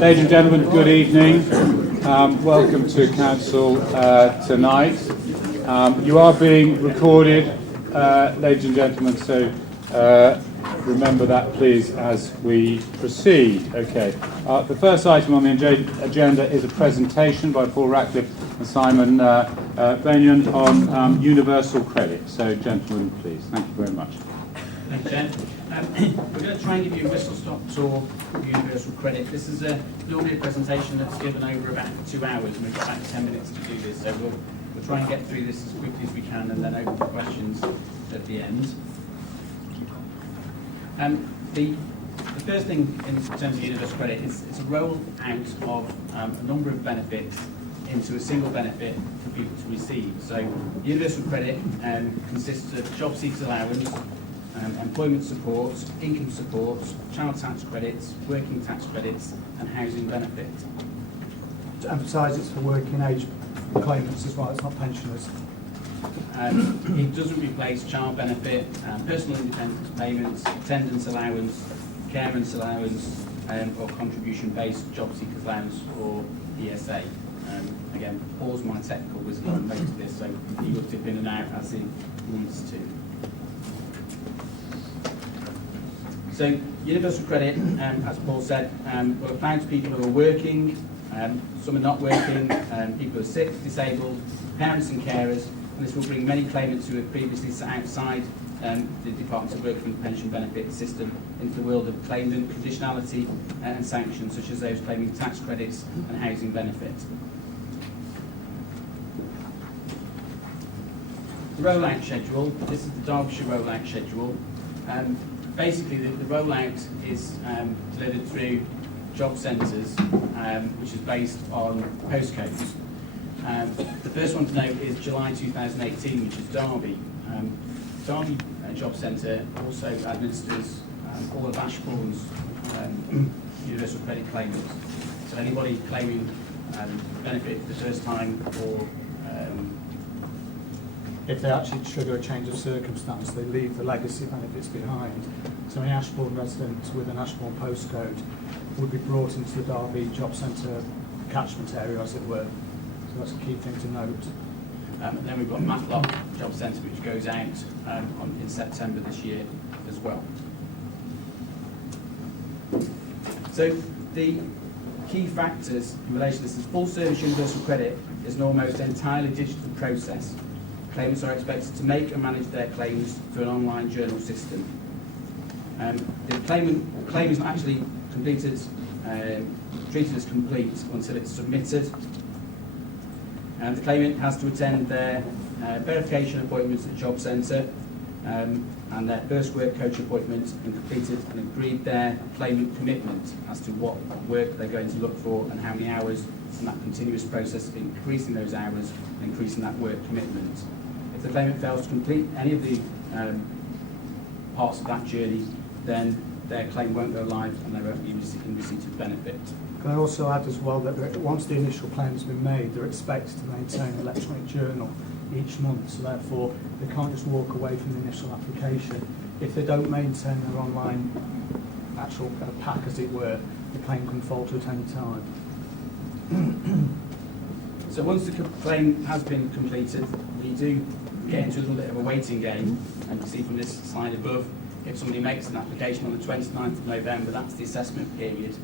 Ladies and gentlemen, good evening. Welcome to Council tonight. You are being recorded, ladies and gentlemen, so remember that please as we proceed. Okay. The first item on the agenda is a presentation by Paul Ratcliffe and Simon Banyan on universal credit. So, gentlemen, please. Thank you very much. Thank you, Jen. We're going to try and give you a whistle-stop tour of universal credit. This is normally a presentation that's given over about 2 hours, and we've got about 10 minutes to do this, so we'll try and get through this as quickly as we can and then open for questions at the end. The first thing in terms of universal credit is it's a roll out of a number of benefits into a single benefit for people to receive. So universal credit consists of job seekers allowance, employment support, income support, child tax credits, working tax credits and housing benefit. To emphasise, it's for working age claimants as well, it's not pensioners. It doesn't replace child benefit, personal independence payments, attendance allowance, carance allowance or contribution-based job seekers allowance or ESA. Again, Paul's my technical wizard on most of this, so he will dip in and out as he needs to. So universal credit, as Paul said, will apply to people who are working, some are not working, people who are sick, disabled, parents and carers, and this will bring many claimants who have previously sat outside the Department of Work and Pension Benefit system into the world of claimant conditionality and sanctions, such as those claiming tax credits and housing benefit. The rollout schedule, this is the Derbyshire rollout schedule. Basically, the rollout is delivered through job centres, which is based on postcodes. The first one to note is July 2018, which is Derby. Derby Job Centre also administers all of Ashbourne's universal credit claimants. So anybody claiming benefit for the first time, or If they actually trigger a change of circumstance, they leave the legacy benefits behind. So any Ashbourne resident with an Ashbourne postcode would be brought into the Derby Job Centre catchment area, as it were. So that's a key thing to note. And then we've got Matlock Job Centre, which goes out in September this year as well. So the key factors in relation to this is full service universal credit is an almost entirely digital process. Claimants are expected to make and manage their claims through an online journal system. The claim is not actually completed, treated as complete until it's submitted. And the claimant has to attend their verification appointments at the job centre and their first work coach appointment and completed and agreed their claimant commitment as to what work they're going to look for and how many hours, and that continuous process of increasing those hours and increasing that work commitment. If the claimant fails to complete any of the parts of that journey, then their claim won't go live and they won't be in receipt of benefit. Can I also add as well that once the initial claim has been made, they're expected to maintain an electronic journal each month, so therefore they can't just walk away from the initial application. If they don't maintain their online actual pack, as it were, the claim can falter at any time. So once the claim has been completed, we do get into a little bit of a waiting game, and you see from this slide above, if somebody makes an application on the 29th of November, that's the assessment period.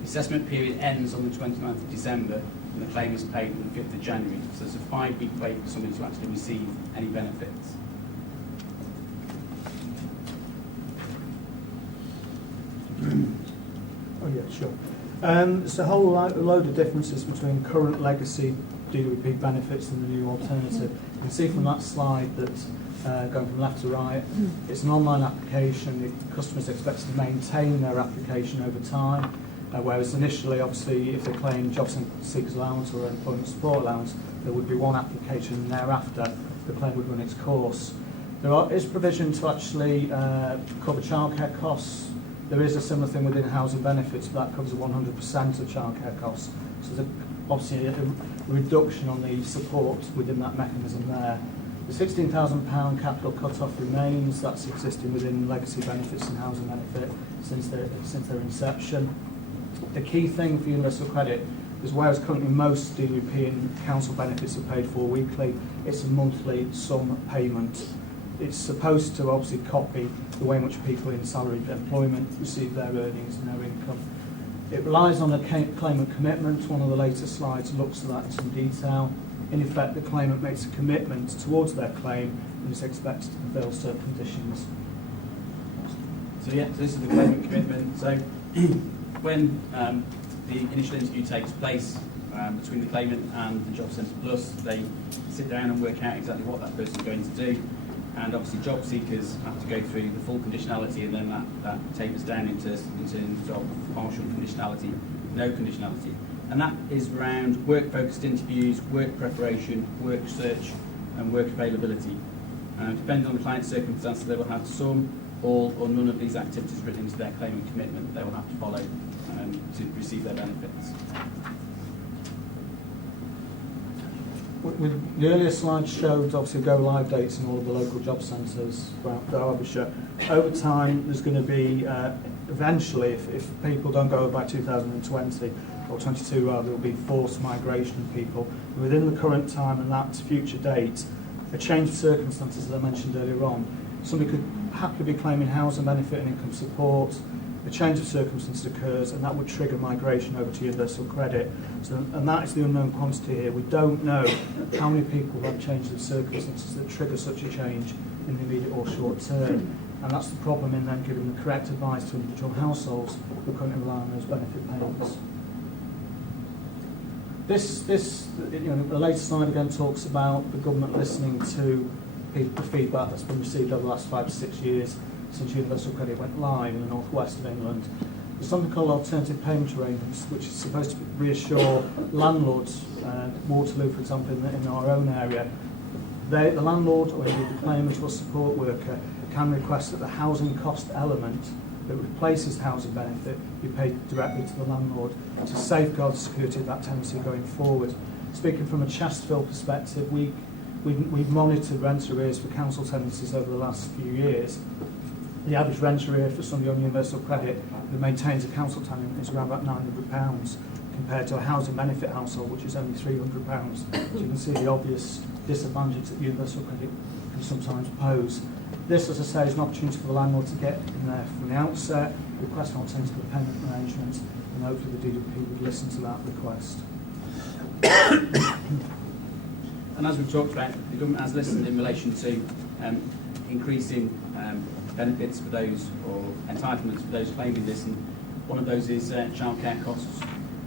The assessment period ends on the 29th of December and the claim is paid on the 5th of January. So there's a 5-week wait for somebody to actually receive any benefits. Oh yeah, sure. There's a whole load of differences between current legacy DWP benefits and the new alternative. You can see from that slide that going from left to right, it's an online application. The customer's expected to maintain their application over time, whereas initially, obviously, if they claim job seekers allowance or employment support allowance, there would be one application, and thereafter the claim would run its course. There is provision to actually cover childcare costs. There is a similar thing within housing benefits, but that covers 100% of childcare costs. So there's obviously a reduction on the support within that mechanism there. The £16,000 capital cut-off remains. That's existing within legacy benefits and housing benefit since their inception. The key thing for universal credit is whereas currently most DWP council benefits are paid for weekly, it's a monthly sum payment. It's supposed to obviously copy the way in which people in salaried employment receive their earnings and their income. It relies on a claimant commitment. One of the later slides looks at that in some detail. In effect, the claimant makes a commitment towards their claim and is expected to fulfil certain conditions. So this is the claimant commitment. So when the initial interview takes place between the claimant and the Job Centre Plus, they sit down and work out exactly what that person's going to do. And obviously job seekers have to go through the full conditionality, and then that tapers down into partial conditionality, no conditionality. And that is around work-focused interviews, work preparation, work search and work availability. Depending on the client's circumstances, they will have some, all or none of these activities written into their claimant commitment they will have to follow to receive their benefits. The earlier slide showed obviously go-live dates in all of the local job centres throughout Derbyshire. Over time, there's going to be, eventually, if people don't go by 2020, or 22 rather, there will be forced migration of people. Within the current time and that future date, a change of circumstances, as I mentioned earlier on, somebody could happily be claiming housing benefit and income support, a change of circumstances occurs, and that would trigger migration over to universal credit. So, and that is the unknown quantity here. We don't know how many people have changed of circumstances that trigger such a change in the immediate or short term. And that's the problem in then giving the correct advice to individual households who currently rely on those benefit payments. The latest slide again talks about the government listening to the feedback that's been received over the last 5 to 6 years since universal credit went live in the northwest of England. There's something called alternative payment arrangements, which is supposed to reassure landlords, Waterloo for example in our own area, the landlord or indeed the claimant or support worker can request that the housing cost element that replaces the housing benefit be paid directly to the landlord to safeguard the security of that tenancy going forward. Speaking from a Chesterfield perspective, we've monitored rent arrears for council tenancies over the last few years. The average rent arrear for somebody on universal credit who maintains a council tenant is around about £900 compared to a housing benefit household which is only £300. So you can see the obvious disadvantage that universal credit can sometimes pose. This, as I say, is an opportunity for the landlord to get in there from the outset, request an alternative payment arrangement, and hopefully the DWP would listen to that request. And as we've talked about, the government has listened in relation to increasing benefits for those, or entitlements for those claiming this, and one of those is childcare costs.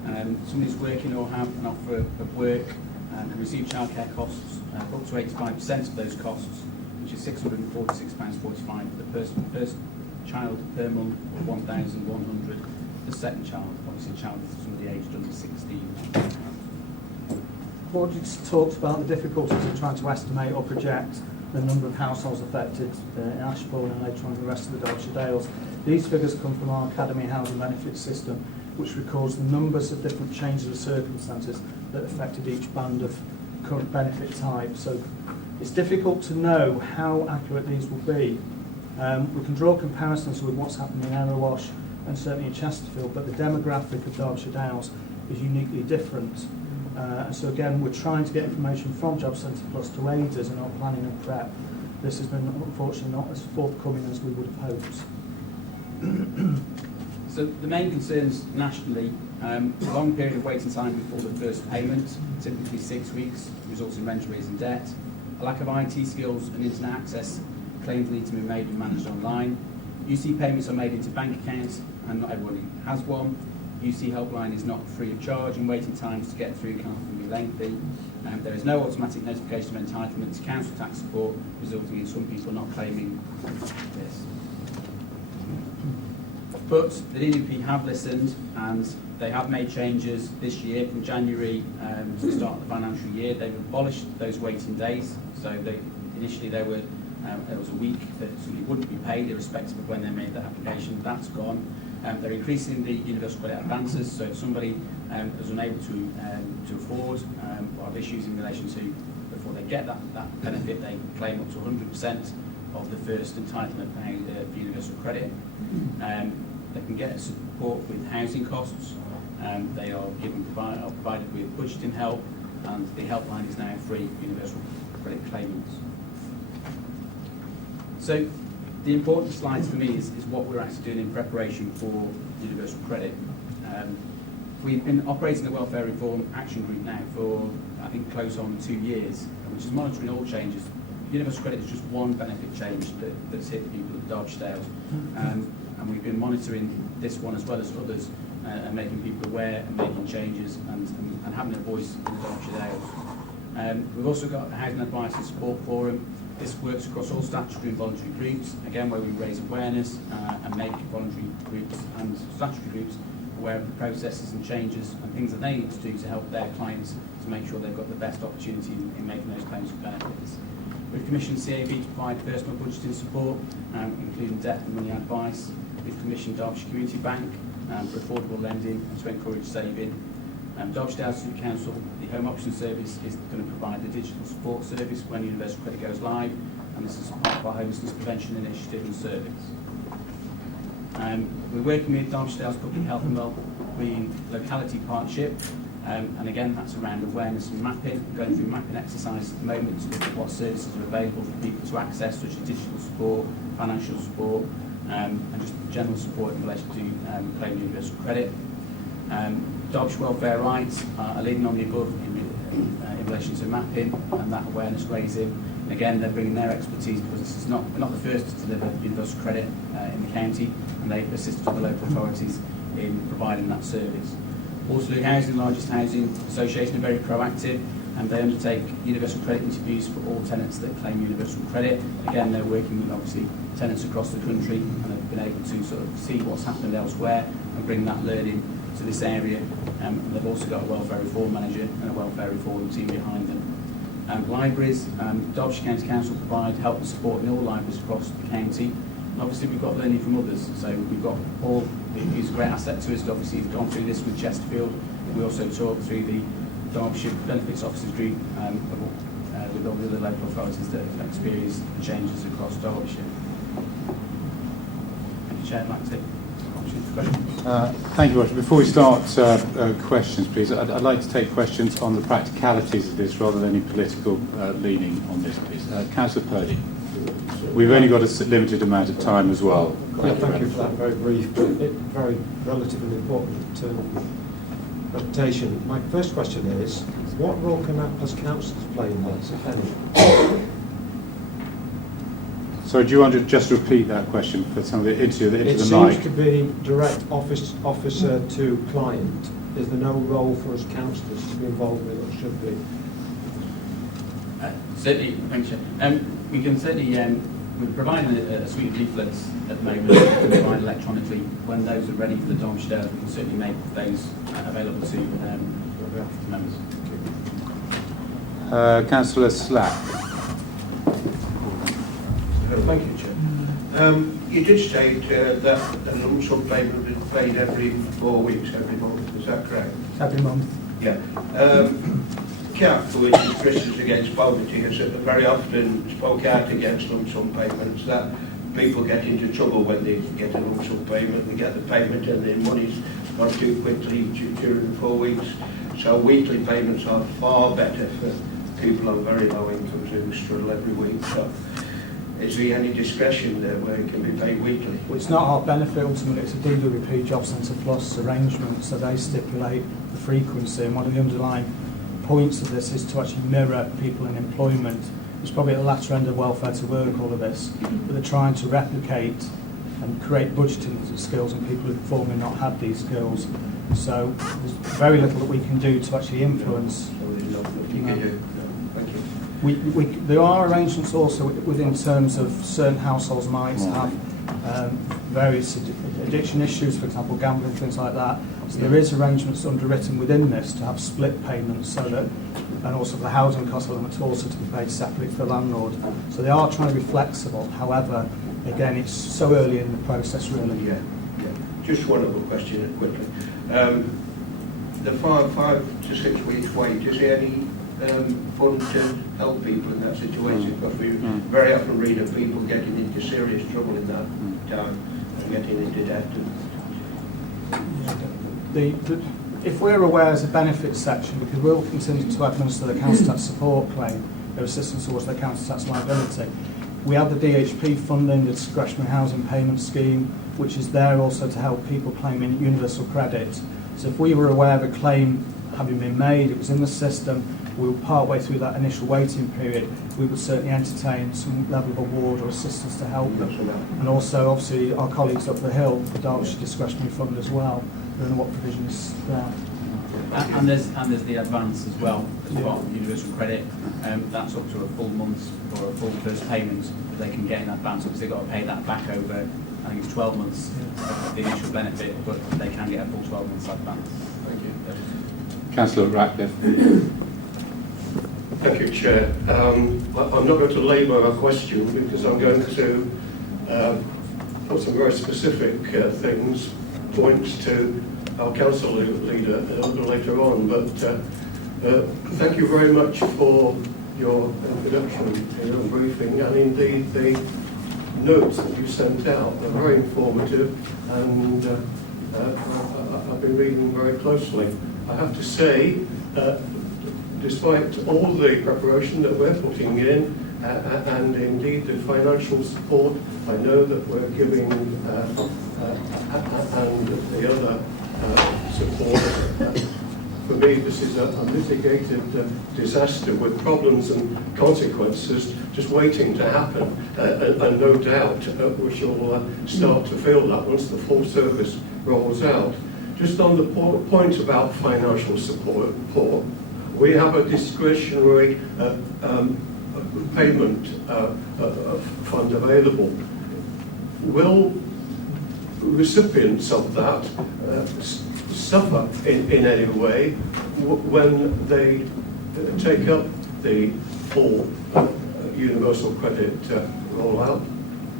Somebody who's working or have an offer of work and receive childcare costs, up to 85% of those costs, which is £646.45 for the first child per month, or £1,100 the second child, obviously a child is somebody aged under 16. What just talked about the difficulties of trying to estimate or project the number of households affected in Ashbourne and later on in the rest of the Derbyshire Dales. These figures come from our Academy Housing Benefits System, which records the numbers of different changes of circumstances that affected each band of current benefit type. So it's difficult to know how accurate these will be. We can draw comparisons with what's happening in Erewash and certainly in Chesterfield, but the demographic of Derbyshire Dales is uniquely different. So again, we're trying to get information from Job Centre Plus to aid us in our planning and prep. This has been unfortunately not as forthcoming as we would have hoped. So the main concerns nationally, a long period of waiting time before the first payment, typically 6 weeks, results in rent arrears and debt. A lack of IT skills and internet access, claims need to be made and managed online. UC payments are made into bank accounts and not everybody has one. UC helpline is not free of charge and waiting times to get through can often be lengthy. There is no automatic notification of entitlement to council tax support, resulting in some people not claiming this. But the DWP have listened and they have made changes this year from January to the start of the financial year. They've abolished those waiting days. So initially there was a week that somebody wouldn't be paid irrespective of when they made that application. That's gone. They're increasing the universal credit advances, so if somebody is unable to afford or have issues in relation to before they get that benefit, they claim up to 100% of the first entitlement for universal credit. They can get support with housing costs. They are provided with budgeting help, and the helpline is now free for universal credit claimants. So the important slide for me is what we're actually doing in preparation for universal credit. We've been operating the Welfare Reform Action Group now for, I think, close on 2 years, which is monitoring all changes. Universal credit is just one benefit change that's hit people at Derbyshire Dales. And we've been monitoring this one as well as others, and making people aware and making changes and having a voice in Derbyshire Dales. We've also got a Housing Advice and Support Forum. This works across all statutory and voluntary groups, again where we raise awareness and make voluntary groups and statutory groups aware of the processes and changes and things that they need to do to help their clients to make sure they've got the best opportunity in making those claims for benefits. We've commissioned CAB to provide personal budgeting support, including debt and money advice. We've commissioned Derbyshire Community Bank for affordable lending and to encourage saving. Derbyshire Dales District Council, the Home Option Service, is going to provide the digital support service when universal credit goes live, and this is part of our homelessness prevention initiative and service. We're working with Derbyshire Dales Public Health and Wellbeing Locality Partnership, and again that's around awareness and mapping. We're going through mapping exercises at the moment to look at what services are available for people to access, such as digital support, financial support, and just general support in relation to claiming universal credit. Derbyshire Welfare Rights are leading on the above in relation to mapping and that awareness raising. And again, they're bringing their expertise because this is we're not the first to deliver universal credit in the county, and they've assisted the local authorities in providing that service. Waterloo Housing, the largest housing association, are very proactive, and they undertake universal credit interviews for all tenants that claim universal credit. Again, they're working with obviously tenants across the country, and have been able to sort of see what's happened elsewhere and bring that learning to this area. And they've also got a welfare reform manager and a welfare reform team behind them. Libraries, Derbyshire County Council provide help and support in all libraries across the county. And obviously we've got learning from others, so we've got Paul, who's a great asset to us. Obviously he's gone through this with Chesterfield. We also talked through the Derbyshire Benefits Officers Group with all the other local authorities that have experienced the changes across Derbyshire. Thank you, Chair. I'd like to thank you, Roger. Before we start questions, please, I'd like to take questions on the practicalities of this rather than any political leaning on this, please. Councillor Purdy. We've only got a limited amount of time as well. Yeah, thank you for that very brief, but very relatively important presentation. My first question is, what role can as councillors play in this, if any? So do you want to just repeat that question for some of it into the mic? It seems to be direct officer to client. Is there no role for us councillors to be involved with, or should be? Certainly, thanks, we can certainly, we're providing a suite of leaflets at the moment to provide electronically. When those are ready for the Derbyshire Dales, we can certainly make those available to members. Councillor Slack. Thank you, Chair. You did state that a lump sum payment is paid every 4 weeks, every month. Is that correct? Every month. Yeah. CAP, which is Christians Against Poverty, has very often spoke out against lump sum payments, that people get into trouble when they get a lump sum payment. They get the payment and the money's gone too quickly during the 4 weeks. So weekly payments are far better for people on very low incomes who struggle every week. So is there any discretion there where it can be paid weekly? Well, it's not our benefit ultimately, it's a DWP Job Centre Plus arrangement, so they stipulate the frequency, and one of the underlying points of this is to actually mirror people in employment. It's probably at the latter end of welfare to work, all of this, but they're trying to replicate and create budgeting skills in people who formerly not had these skills. So there's very little that we can do to actually influence. There are arrangements also within terms of certain households might have various addiction issues, for example gambling, things like that. So there is arrangements underwritten within this to have split payments, so that, and also for the housing cost element also to be paid separately for the landlord. So they are trying to be flexible. However, again, it's so early in the process, really. Yeah. Just one other question quickly. The 5 to 6 weeks wait, is there any fund to help people in that situation, because we very often read of people getting into serious trouble in that time and getting into debt. If we're aware as a benefits section, because we'll continue to administer the council tax support claim, their assistance towards their council tax liability. We have the DHP funding, the discretionary housing payment scheme, which is there also to help people claiming universal credit. So if we were aware of a claim having been made, it was in the system, we were part way through that initial waiting period, we would certainly entertain some level of award or assistance to help them. And also, obviously, our colleagues up the hill, the Derbyshire Discretionary Fund as well, I don't know what provisions there. And there's the advance as well, as part of universal credit. That's up to a full month or a full first payment they can get in advance, because they've got to pay that back over, I think it's 12 months of the initial benefit, but they can get a full 12 months advance. Thank you. Councillor Ratcliffe. Thank you, Chair. I'm not going to labour a question, because I'm going to put some very specific things, points to our council leader a little later on. But thank you very much for your introduction and briefing, and indeed the notes that you sent out are very informative, and I've been reading very closely. I have to say, despite all the preparation that we're putting in, and indeed the financial support, I know that we're giving, and the other support. For me, this is a mitigated disaster with problems and consequences just waiting to happen, and no doubt we shall start to feel that once the full service rolls out. Just on the point about financial support, we have a discretionary payment fund available. Will recipients of that suffer in any way when they take up the full universal credit rollout?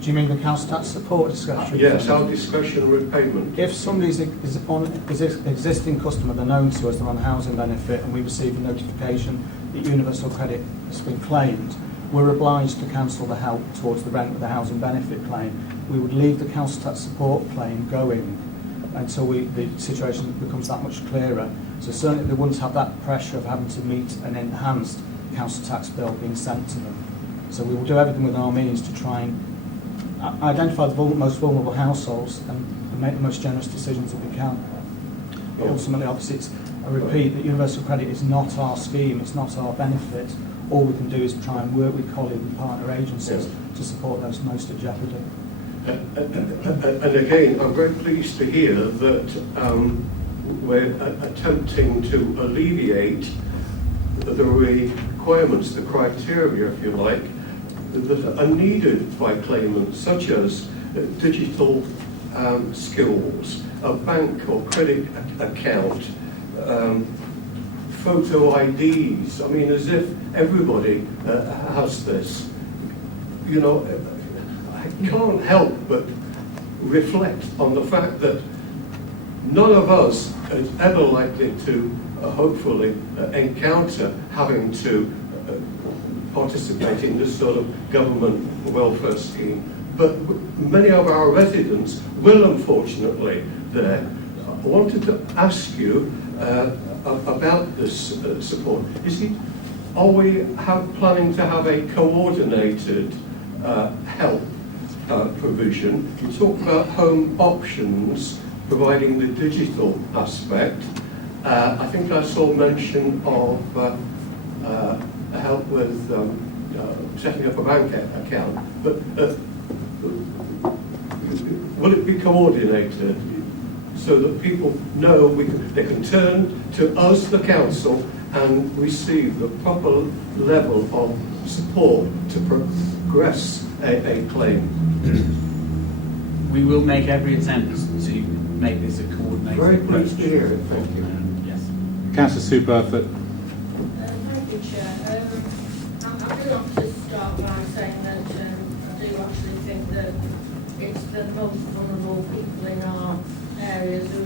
Do you mean the council tax support discretionary? Yes, our discretionary payment. If somebody is an existing customer, they're known to us, they're on housing benefit, and we receive a notification that universal credit has been claimed, we're obliged to cancel the help towards the rent with the housing benefit claim. We would leave the council tax support claim going until the situation becomes that much clearer. So certainly they wouldn't have that pressure of having to meet an enhanced council tax bill being sent to them. So we will do everything within our means to try and identify the most vulnerable households and make the most generous decisions that we can. But ultimately, obviously, I repeat that universal credit is not our scheme, it's not our benefit. All we can do is try and work with colleague and partner agencies to support those most at jeopardy. And again, I'm very pleased to hear that we're attempting to alleviate the requirements, the criteria, if you like, that are needed by claimants, such as digital skills, a bank or credit account, photo IDs. I mean, as if everybody has this. You know, I can't help but reflect on the fact that none of us is ever likely to hopefully encounter having to participate in this sort of government welfare scheme. But many of our residents will, unfortunately, there. I wanted to ask you about this support. Are we planning to have a coordinated help provision? You talk about home options, providing the digital aspect. I think I saw mention of help with setting up a bank account, but will it be coordinated so that people know they can turn to us, the council, and receive the proper level of support to progress a claim? We will make every attempt to make this a coordinated Very approach. pleased to hear it, thank you. Yes. Councillor Sue Burford. Thank you, Chair. I'm going to have to start by saying that I do actually think that it's the most vulnerable people in our areas who are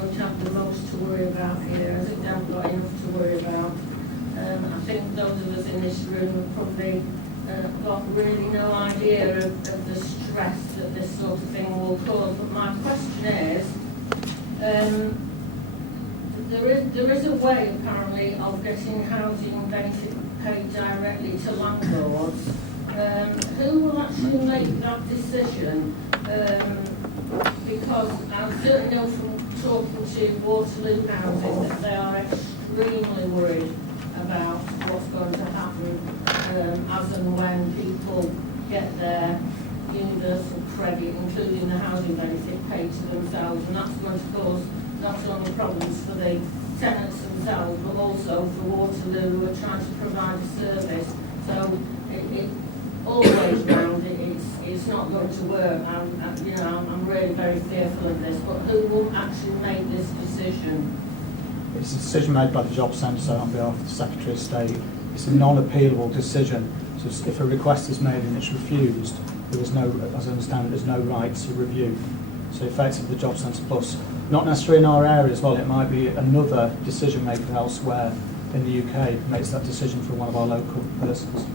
going to have the most to worry about here. I think they haven't got enough to worry about. I think those of us in this room have probably got really no idea of the stress that this sort of thing will cause. But my question is, there is a way apparently of getting housing benefit paid directly to landlords. Who will actually make that decision? Because I certainly know from talking to Waterloo Housing that they are extremely worried about what's going to happen as and when people get their universal credit, including the housing benefit paid to themselves, and that's going to cause not only problems for the tenants themselves, but also for Waterloo who are trying to provide a service. So it always round it's not going to work. I'm really very fearful of this. But who will actually make this decision? It's a decision made by the Job Centre on behalf of the Secretary of State. It's a non-appealable decision. So if a request is made and it's refused, there is no, as I understand it, there's no right to review. So effectively the Job Centre Plus, not necessarily in our area as well, it might be another decision maker elsewhere in the UK makes that decision for one of our local persons.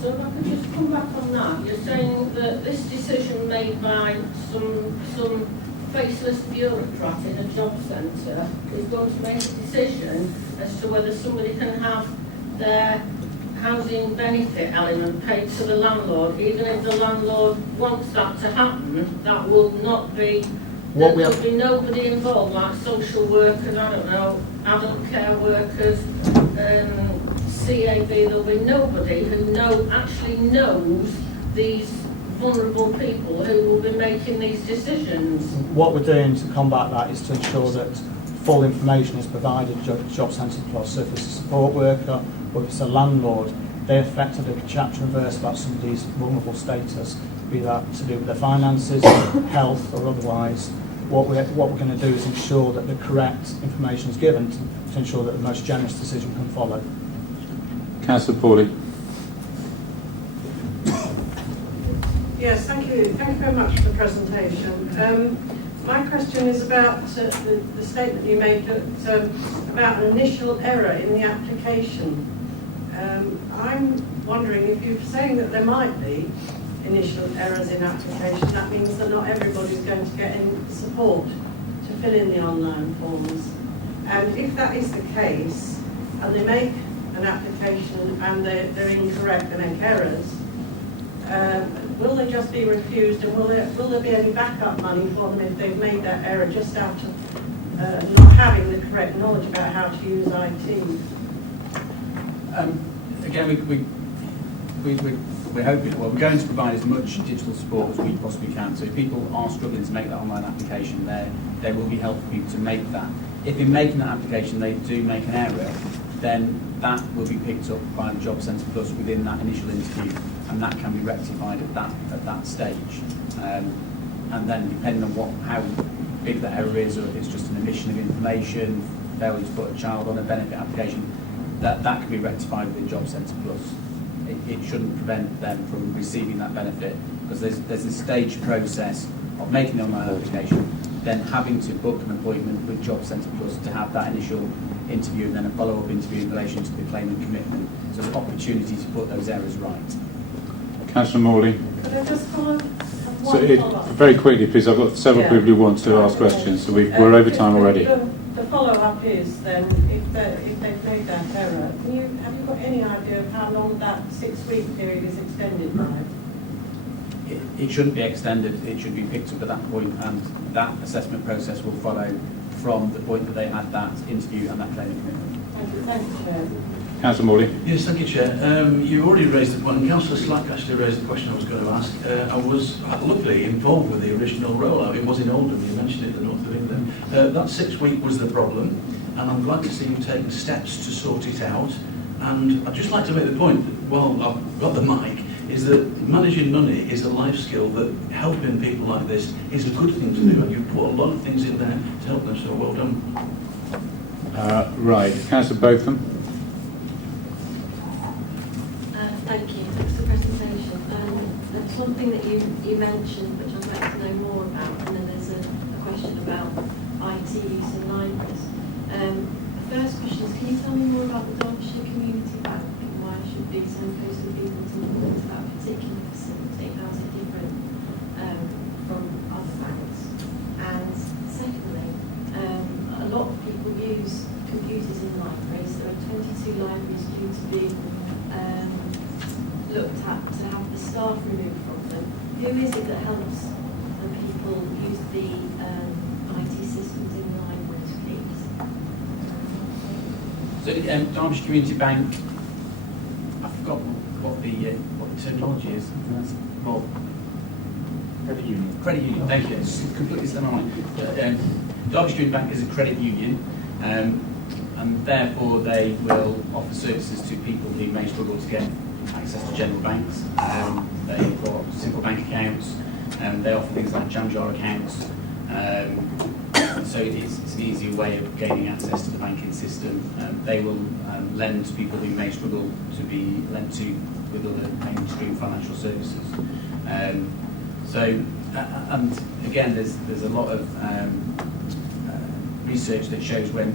So if I could just come back on that, you're saying that this decision made by some faceless bureaucrat in a job centre is going to make a decision as to whether somebody can have their housing benefit element paid to the landlord, even if the landlord wants that to happen. That will not be, there will be nobody involved, like social workers, I don't know, adult care workers, CAB, there'll be nobody who actually knows these vulnerable people who will be making these decisions. What we're doing to combat that is to ensure that full information is provided to Job Centre Plus. So if it's a support worker or if it's a landlord, they effectively a chapter and verse about somebody's vulnerable status, be that to do with their finances, health or otherwise. What we're going to do is ensure that the correct information is given to ensure that the most generous decision can follow. Councillor Pauly. Yes, thank you. Thank you very much for the presentation. My question is about the statement you made about an initial error in the application. I'm wondering if you're saying that there might be initial errors in application, that means that not everybody's going to get any support to fill in the online forms. And if that is the case, and they make an application and they're incorrect, they make errors, will they just be refused, and will there be any backup money for them if they've made that error just out of not having the correct knowledge about how to use IT? Again, we're hoping, well, we're going to provide as much digital support as we possibly can. So if people are struggling to make that online application, there will be help for people to make that. If in making that application they do make an error, then that will be picked up by the Job Centre Plus within that initial interview, and that can be rectified at that stage. And then depending on how big that error is, or if it's just an omission of information, failure to put a child on a benefit application, that can be rectified within Job Centre Plus. It shouldn't prevent them from receiving that benefit, because there's a staged process of making the online application, then having to book an appointment with Job Centre Plus to have that initial interview, and then a follow-up interview in relation to the claimant commitment. So there's an opportunity to put those errors right. Councillor Morley. Could I just follow? So very quickly, please. I've got several people who want to ask questions, so we're over time already. The follow-up is then, if they've made that error, have you got any idea of how long that 6-week period is extended by? It shouldn't be extended. It should be picked up at that point, and that assessment process will follow from the point that they had that interview and that claimant commitment. Thank you, Chair. Councillor Morley. Yes, thank you, Chair. You already raised the point, and Councillor Slack actually raised the question I was going to ask. I was luckily involved with the original rollout. It was in Oldham, you mentioned it, the north of England. That 6 week was the problem, and I'm glad to see you taking steps to sort it out. And I'd just like to make the point, while I've got the mic, is that managing money is a life skill that helping people like this is a good thing to do, and you've put a lot of things in there to help them, so well done. Right, Councillor Botham. Thank you. Thanks for the presentation. There's something that you mentioned which I'd like to know more about, and then there's a question about IT use in libraries. The first question is, can you tell me more about the Derbyshire Community signposting people to know about a particular facility, how's it different from other banks? And secondly, a lot of people use computers in libraries. There are 22 libraries due to be looked at to have the staff removed from them. Who is it that helps when people use the IT systems in libraries, please? So Derbyshire Community Bank, I forgot what the terminology is. Well, Credit union. credit union, thank you. It's completely slipped my mind. Derbyshire Community Bank is a credit union, and therefore they will offer services to people who may struggle to get access to general banks. They've got simple bank accounts, and they offer things like jam jar accounts. So it's an easier way of gaining access to the banking system. They will lend to people who may struggle to be lent to with other mainstream financial services. And again, there's a lot of research that shows when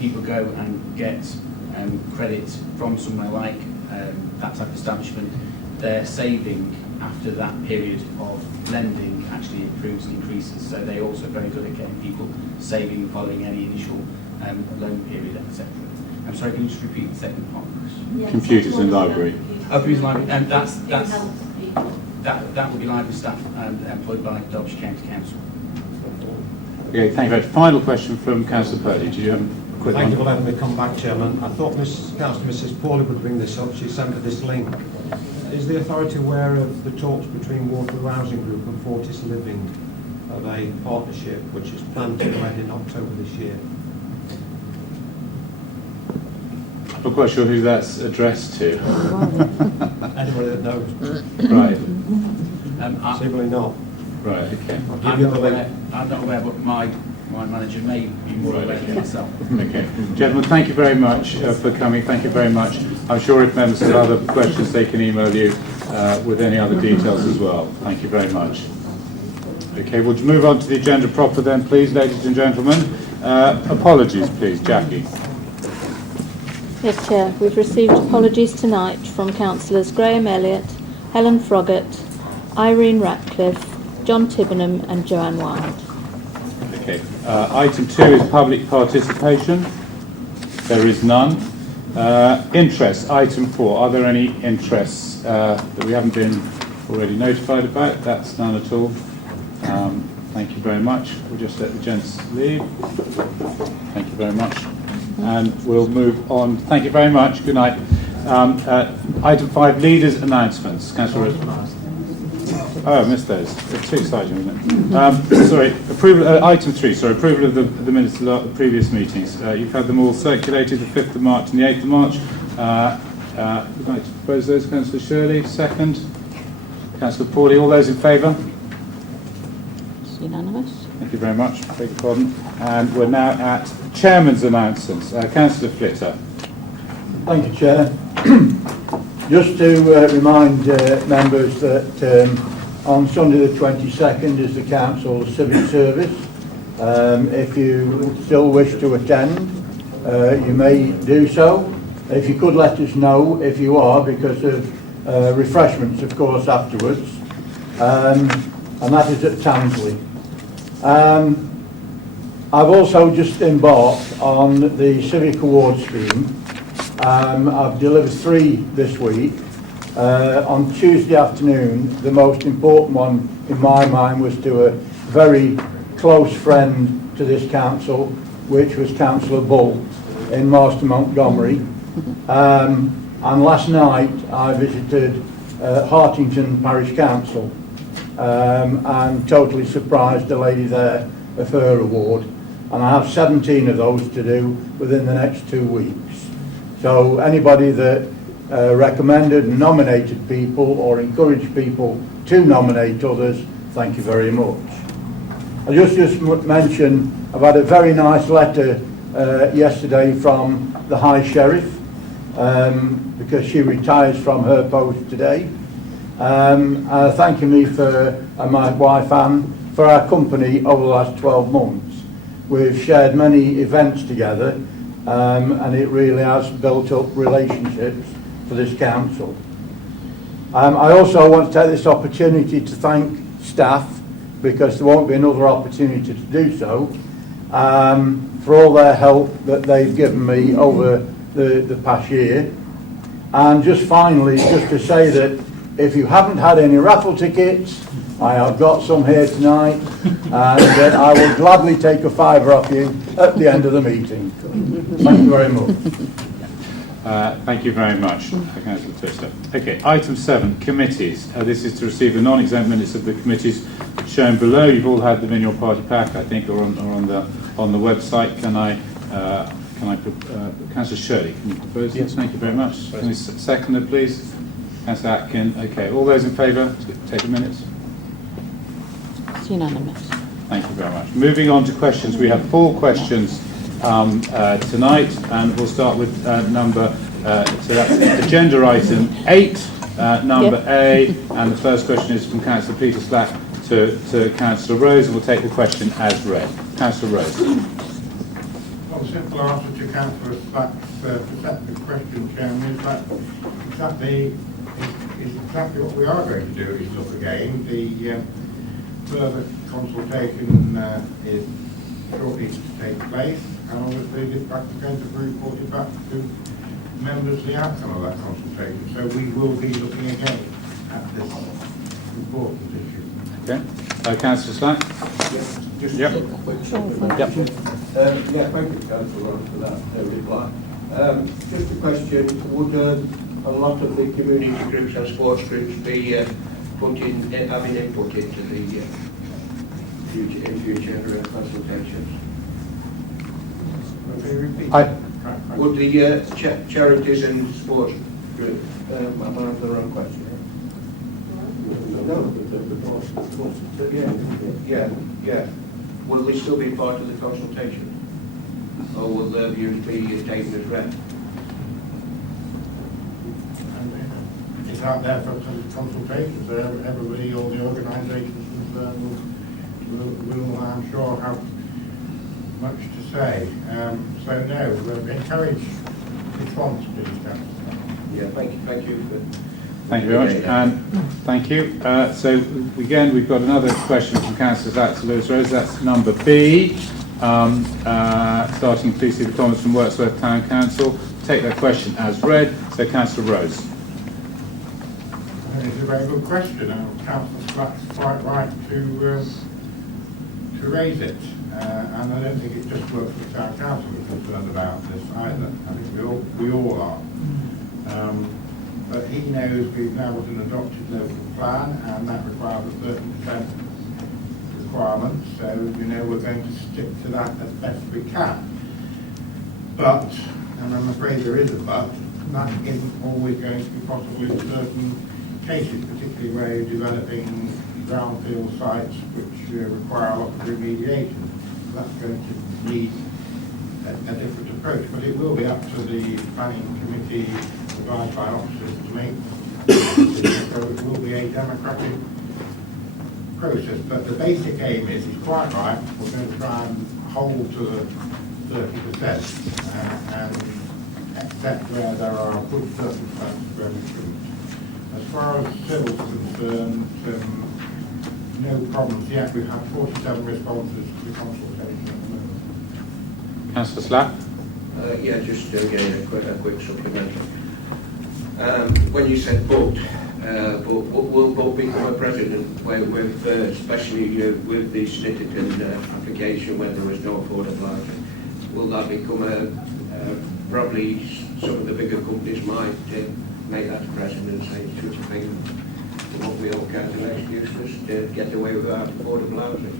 people go and get credit from somewhere like that type of establishment, their saving after that period of lending actually improves and increases. So they're also very good at getting people saving following any initial loan period, etc. I'm sorry, can you just repeat the second part of the question? Yeah, Computers in library. Oh, computers in library, and that's Who helps people? that will be library staff employed by Derbyshire County Council. Okay, thank you very much. Final question from Councillor Purdy. Do you have a quick Thank you for one? letting me come back, Chairman. I thought Mrs. Pauly would bring this up. She sent me this link. Is the authority aware of the talks between Waterloo Housing Group and Fortis Living of a partnership which is planned to end in October this year? I'm not quite sure who that's addressed to. Anybody that knows? Right, Possibly not. right, okay. I'll give you the link. I'm not aware, but my manager may be more aware than myself. Okay. Gentlemen, thank you very much for coming. Thank you very much. I'm sure if members have other questions, they can email you with any other details as well. Thank you very much. Okay, we'll move on to the agenda proper then, please, ladies and gentlemen. Apologies, please. Jackie. Yes, Chair. We've received apologies tonight from Councillors Graham Elliott, Helen Froggatt, Irene Ratcliffe, John Tibbenham and Joanne Wild. Okay. Item 2 is public participation. There is none. Interest, item 4. Are there any interests that we haven't been already notified about? That's none at all. Thank you very much. We'll just let the gents leave. Thank you very much. And we'll move on. Thank you very much. Good night. Item 5, leaders' announcements. Councillor Rose. Oh, I missed those. They're too exciting, isn't it? Sorry. Item 3. Sorry. Approval of the minutes of the previous meetings. You've had them all circulated, the 5th of March and the 8th of March. Would like to propose those. Councillor Shirley, second. Councillor Pauly. All those in favour? It's unanimous. Thank you very much. Beg your pardon. And we're now at Chairman's announcements. Councillor Flitter. Thank you, Chair. Just to remind members that on Sunday the 22nd is the Council Civic Service. If you still wish to attend, you may do so. If you could let us know if you are, because of refreshments, of course, afterwards. And that is at Tansley. I've also just embarked on the Civic Award Scheme. I've delivered 3 this week. On Tuesday afternoon, the most important one in my mind was to a very close friend to this council, which was Councillor Bull in Marston Montgomery. And last night I visited Hartington Parish Council and totally surprised the lady there of her award. And I have 17 of those to do within the next 2 weeks. So anybody that recommended and nominated people or encouraged people to nominate others, thank you very much. I'll just mention, I've had a very nice letter yesterday from the High Sheriff, because she retires from her post today, thanking me for, and my wife Anne, for our company over the last 12 months. We've shared many events together, and it really has built up relationships for this council. I also want to take this opportunity to thank staff, because there won't be another opportunity to do so, for all their help that they've given me over the past year. And just finally, just to say that if you haven't had any raffle tickets, I have got some here tonight, and that I will gladly take a fiver off you at the end of the meeting. Thank you very much. Thank you very much, Councillor Twister. Okay, item 7, committees. This is to receive the non-exempt minutes of the committees shown below. You've all had them in your party pack, I think, or on the website. Can I Councillor Shirley, can you propose? Yes. Thank you very much. Can you second it, please? Councillor Atkin. Okay, all those in favour? Take the minutes. It's unanimous. Thank you very much. Moving on to questions. We have 4 questions tonight, and we'll start with number, so that's agenda item 8, number A, and the first question is from Councillor Peter Slack to Councillor Rose, and we'll take the question as read. Councillor Rose. Well, the simple answer to Councillor Slack's perceptive question, Chairman, is that exactly what we are going to do is look again. The further consultation is shortly to take place, and obviously this fact is going to be reported back to members the outcome of that consultation. So we will be looking again at this important issue. Okay. Councillor Slack? Just yep. a quick supplement. Yep. Yeah, thank you, Councillor, for that reply. Just a question, would a lot of the community groups and sports groups be having input into the future consultations? Would the charities and sports groups, am I on the wrong question? Yeah. Will they still be part of the consultation? Or will their views be taken as read? It's out there for consultation, so everybody, all the organisations will, I'm sure, have much to say. So no, we'll encourage response, please, Councillor. Yeah, thank you for... Thank you very much. Thank you. So again, we've got another question from Councillor Slack to Lewis Rose. That's number B. Starting, please see the comments from Worksworth Town Council. Take that question as read. So Councillor Rose. It's a very good question, and Councillor Slack's quite right to raise it. And I don't think it just works for the Town Council who's concerned about this either. I think we all are. But he knows we've now got an adopted local plan, and that requires a 30% requirement, so we're going to stick to that as best we can. But, and I'm afraid there is a but, that isn't always going to be possible in certain cases, particularly where you're developing brownfield sites which require a lot of remediation. So that's going to need a different approach, but it will be up to the planning committee advised by officers to make decisions, so it will be a democratic process. But the basic aim is quite right, we're going to try and hold to the 30% and accept where there are good circumstances where we shouldn't. As far as civil is concerned, no problems yet. We've had 47 responses to the consultation at the moment. Councillor Slack? Yeah, just again a quick supplementary. When you said but will become a precedent with especially with the Snitterton application when there was no affordable housing, will that become probably some of the bigger companies might make that a precedent and say such a thing, what we all count an excuse to get away without affordable housing?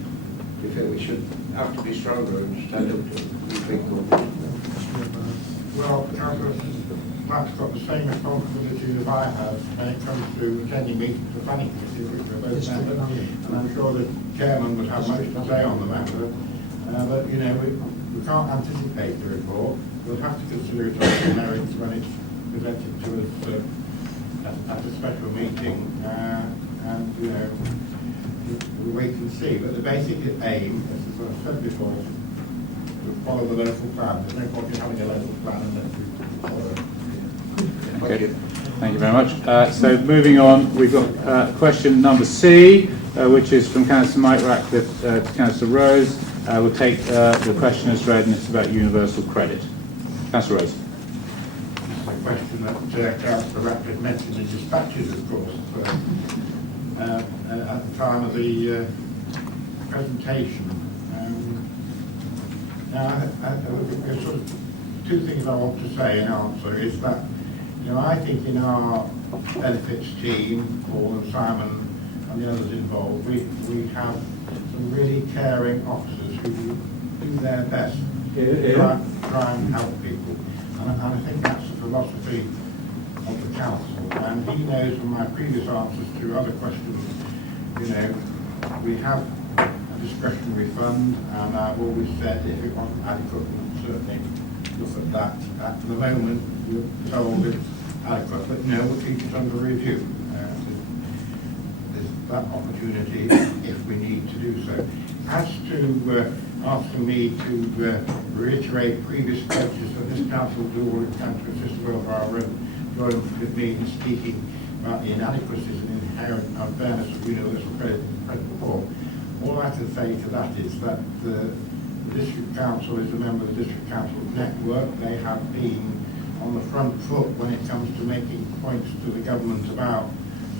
We think we should have to be stronger and stand up to these big companies. Well, Councillor Matt's got the same responsibility as I have when it comes to attending meetings for planning committee, which we're both members, and I'm sure the chairman would have much to say on the matter. But we can't anticipate the report. We'll have to consider it on the merits when it's presented to us at a special meeting, and we wait and see. But the basic aim, as I said before, is to follow the local plan. There's no point in having a local plan unless we follow it. Okay. Thank you very much. So moving on, we've got question number C, which is from Councillor Mike Ratcliffe to Councillor Rose. We'll take the question as read, and it's about universal credit. Councillor Rose. It's a question that Councillor Ratcliffe mentioned in dispatches, of course, at the time of the presentation. Now, there's sort of two things I want to say in answer is that, I think in our benefits team, Paul and Simon and the others involved, we have some really caring officers who do their best to try and help people. And I think that's the philosophy of the council. And he knows from my previous answers to other questions, we have a discretionary fund, and I've always said if it wasn't adequate, we'd certainly look at that. At the moment, we're told it's adequate, but we'll keep it under review. There's that opportunity if we need to do so. As to asking me to reiterate previous pledges that this council will do all it can to assist the welfare and join with me in speaking about the inadequacies and inherent unfairness of universal credit and credit reform. All I can say to that is that the District Council is a member of the District Council network. They have been on the front foot when it comes to making points to the government about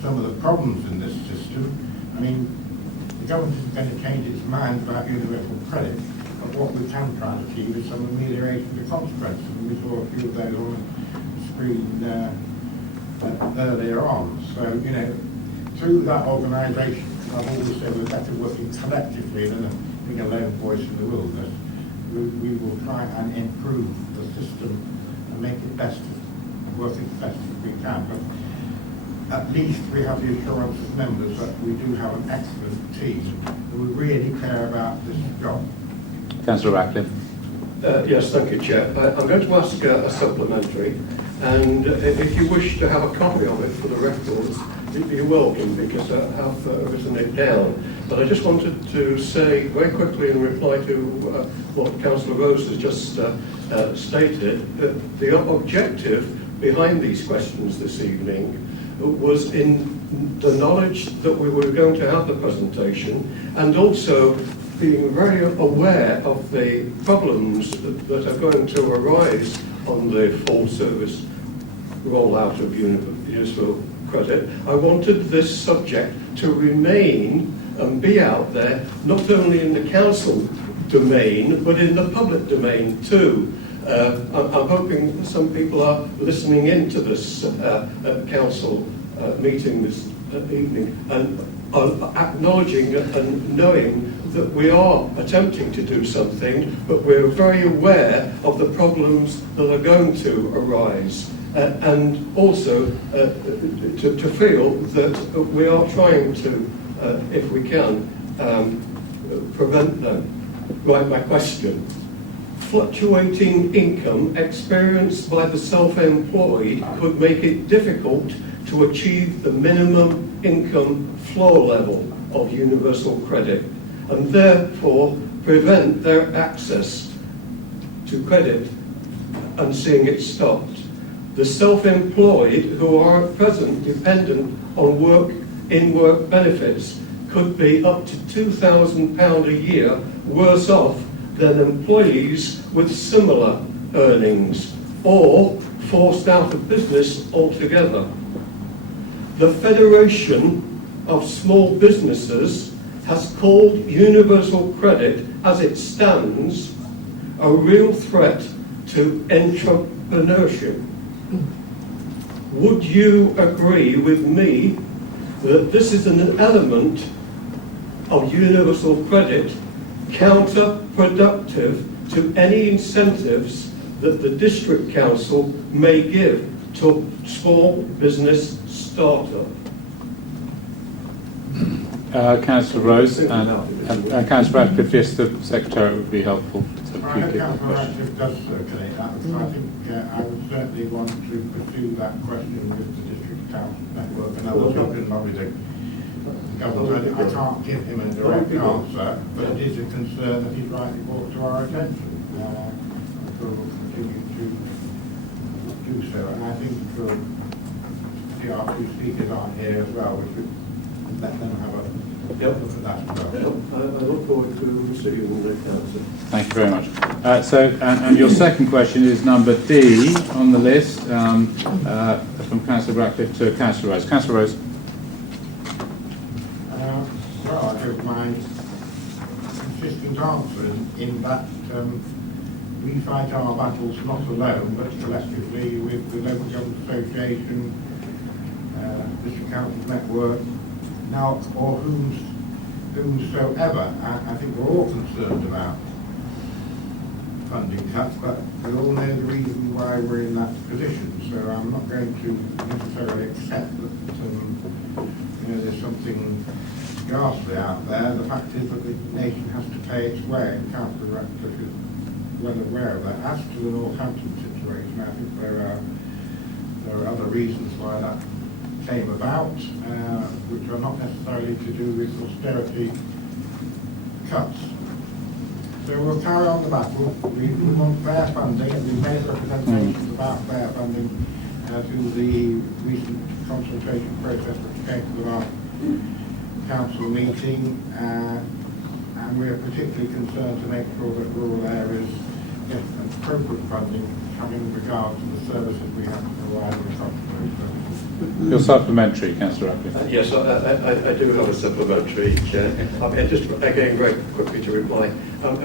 some of the problems in this system. I mean, the government isn't going to change its mind about universal credit, but what we can try and achieve is some amelioration of the consequences, and we saw a few of those on the screen earlier on. So, through that organisation, I've always said we're better working collectively than being a lone voice in the wilderness. We will try and improve the system and make it best, work as best as we can. But at least we have the assurance as members that we do have an excellent team who really care about this job. Councillor Ratcliffe. Yes, thank you, Chair. I'm going to ask a supplementary, and if you wish to have a copy of it for the records, you're welcome, because I have written it down. But I just wanted to say very quickly in reply to what Councillor Rose has just stated, that the objective behind these questions this evening was in the knowledge that we were going to have the presentation, and also being very aware of the problems that are going to arise on the full service rollout of universal credit. I wanted this subject to remain and be out there, not only in the council domain, but in the public domain too. I'm hoping some people are listening into this council meeting this evening and are acknowledging and knowing that we are attempting to do something, but we're very aware of the problems that are going to arise. And also to feel that we are trying to, if we can, prevent them. Right, my question. Fluctuating income experienced by the self-employed could make it difficult to achieve the minimum income floor level of universal credit, and therefore prevent their access to credit and seeing it stopped. The self-employed who are at present dependent on in-work benefits could be up to £2,000 a year worse off than employees with similar earnings, or forced out of business altogether. The Federation of Small Businesses has called universal credit, as it stands, a real threat to entrepreneurship. Would you agree with me that this is an element of universal credit counterproductive to any incentives that the District Council may give to small business startup? Councillor Rose and Councillor Ratcliffe, yes, the Secretary would be helpful. I hope Councillor Ratcliffe does circulate that, because I think I would certainly want to pursue that question with the District Council network, and I was talking about the government. I can't give him a direct answer, but it is a concern that he's rightly brought to our attention. I'm sure we'll continue to do so, and I think obviously our two speakers aren't here as well, we should let them have a look at that as well. I look forward to receiving the council. Thank you very much. And your second question is number D on the list, from Councillor Ratcliffe to Councillor Rose. Councillor Rose. Well, I give my consistent answer in that we fight our battles not alone, but collectively with the local government association, district council network, now or whomsoever. I think we're all concerned about funding cuts, but we all know the reason why we're in that position. So I'm not going to necessarily accept that there's something ghastly out there. The fact is that the nation has to pay its way, and Councillor Ratcliffe is well aware of that. As to the Northampton situation, I think there are other reasons why that came about, which are not necessarily to do with austerity cuts. So we'll carry on the battle. We want fair funding, and we've made representations about fair funding through the recent consultation process which came to the last council meeting, and we're particularly concerned to make sure that rural areas get appropriate funding having regard to the services we have to provide across those services. Your supplementary, Councillor Ratcliffe. Yes, I do have a supplementary, Chair. Just again, very quickly to reply.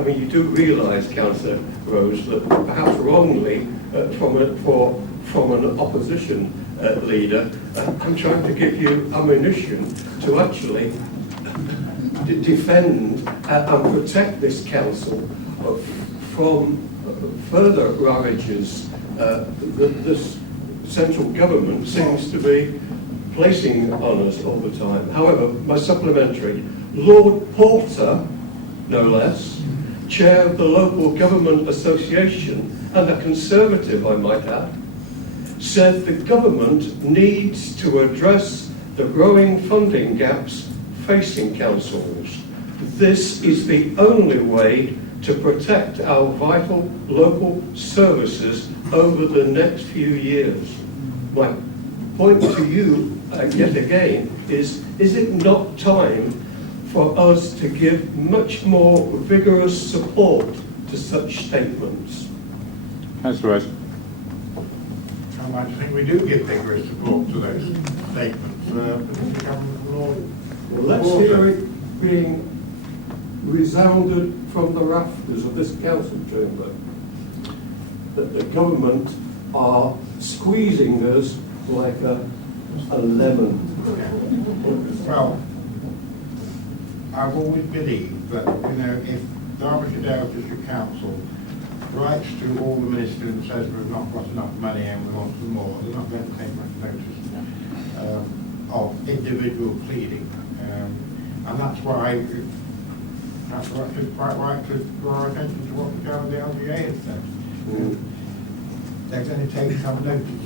You do realise, Councillor Rose, that perhaps wrongly, from an opposition leader, I'm trying to give you ammunition to actually defend and protect this council from further ravages that this central government seems to be placing on us all the time. However, my supplementary, Lord Porter, no less, chair of the local government association, and a Conservative, I might add, said the government needs to address the growing funding gaps facing councils. This is the only way to protect our vital local services over the next few years. My point to you, yet again, is it not time for us to give much more vigorous support to such statements? Councillor Rose. I think we do give vigorous support to those statements. Well, let's hear it being resounded from the rafters of this council chamber that the government are squeezing us like a lemon. Well, I've always believed that, if Derbyshire Dales District Council writes to all the ministers and says we've not got enough money and we want some more, they're not going to take much notice of individual pleading. And that's why it's quite right to draw attention to what the chair of the LGA has said. They're going to take some notice.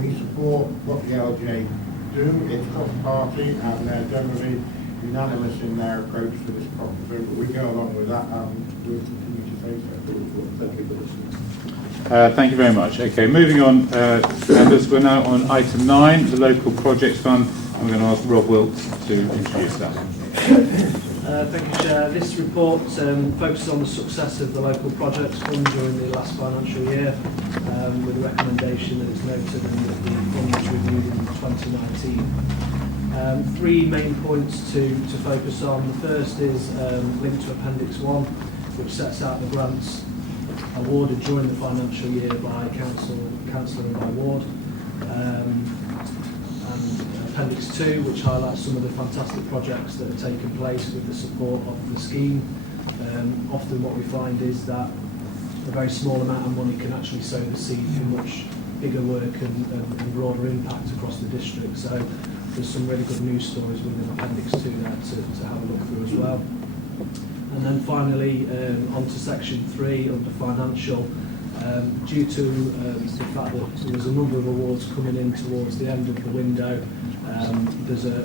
We support what the LGA do. It's cross-party and they're generally unanimous in their approach to this problem. So we go along with that and we'll continue to say so. Thank you for listening. Thank you very much. Okay, moving on, members, we're now on item 9, the Local Projects Fund. I'm going to ask Rob Wilkes to introduce that. Thank you, Chair. This report focuses on the success of the Local Projects Fund during the last financial year, with a recommendation that it's noted and that the fund was renewed in 2019. 3 main points to focus on. The first is linked to Appendix 1, which sets out the grants awarded during the financial year by councillor and by ward. And Appendix 2, which highlights some of the fantastic projects that have taken place with the support of the scheme. Often what we find is that a very small amount of money can actually sow the seed for much bigger work and broader impact across the district. So there's some really good news stories within Appendix 2 there to have a look through as well. And then finally, on to Section 3 under financial. Due to the fact that there was a number of awards coming in towards the end of the window, there's an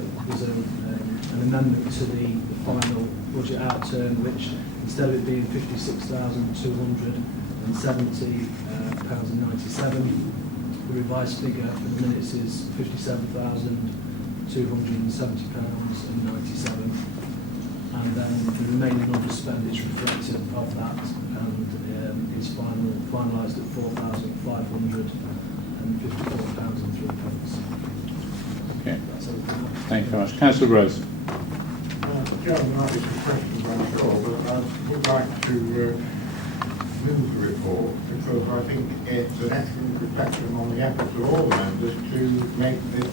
amendment to the final budget outturn, which instead of it being £56,270.97, The revised figure for the minutes is £57,270.97, and then the remaining underspend is reflective of that, and is finalised at £4,554.03. Okay. That's everything. Thank you very much. Councillor Rose. Joe, there might be some questions, I'm sure, but I would like to move the report because I think it's an excellent reflection on the efforts of all the members to make this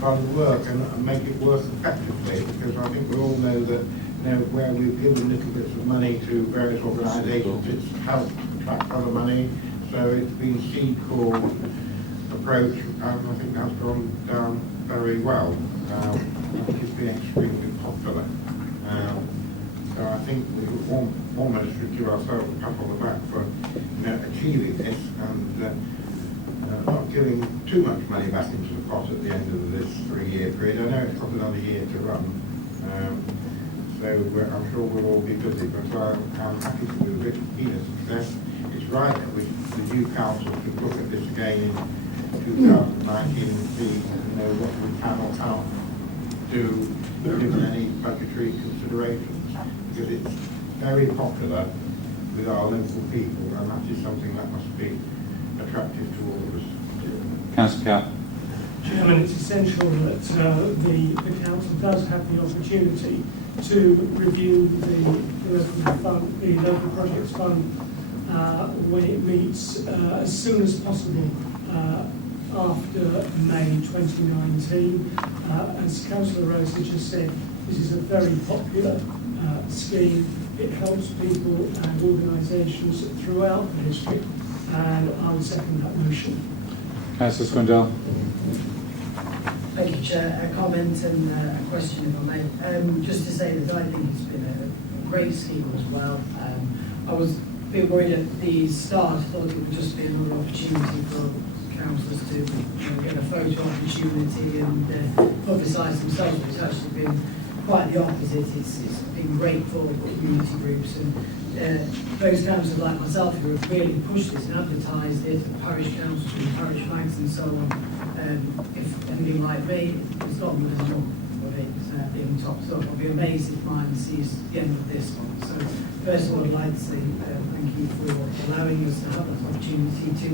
fund work and make it work effectively, because I think we all know that where we've given little bits of money to various organisations, it's helped attract other money. So it's been a seed core approach, and I think that's gone down very well. I think it's been extremely popular. So I think we almost should give ourselves a pat on the back for achieving this and not giving too much money back into the pot at the end of this 3-year period. I know it's got another year to run, so I'm sure we'll all be busy, but I'm happy to do it. It's right that the new council should look at this again in 2019 and see what we can or cannot do given any budgetary considerations, because it's very popular with our local people, and that is something that must be attractive to all of us. Councillor Catt. Chairman, it's essential that the council does have the opportunity to review the local projects fund when it meets as soon as possible after May 2019. As Councillor Rose has just said, this is a very popular scheme. It helps people and organisations throughout the district, and I would second that motion. Councillor Swindell. Thank you, Chair. A comment and a question, if I may. Just to say that I think it's been a great scheme as well. I was a bit worried at the start. I thought it would just be another opportunity for councillors to get a photo opportunity and publicise themselves. It's actually been quite the opposite. It's been great for community groups and those councillors like myself who have really pushed this and advertised it, the parish councils and parish flags and so on. If anything like me, it's not good enough for it being topped up. I'll be amazed if mine sees the end of this one. So first of all, I'd like to say thank you for allowing us to have that opportunity to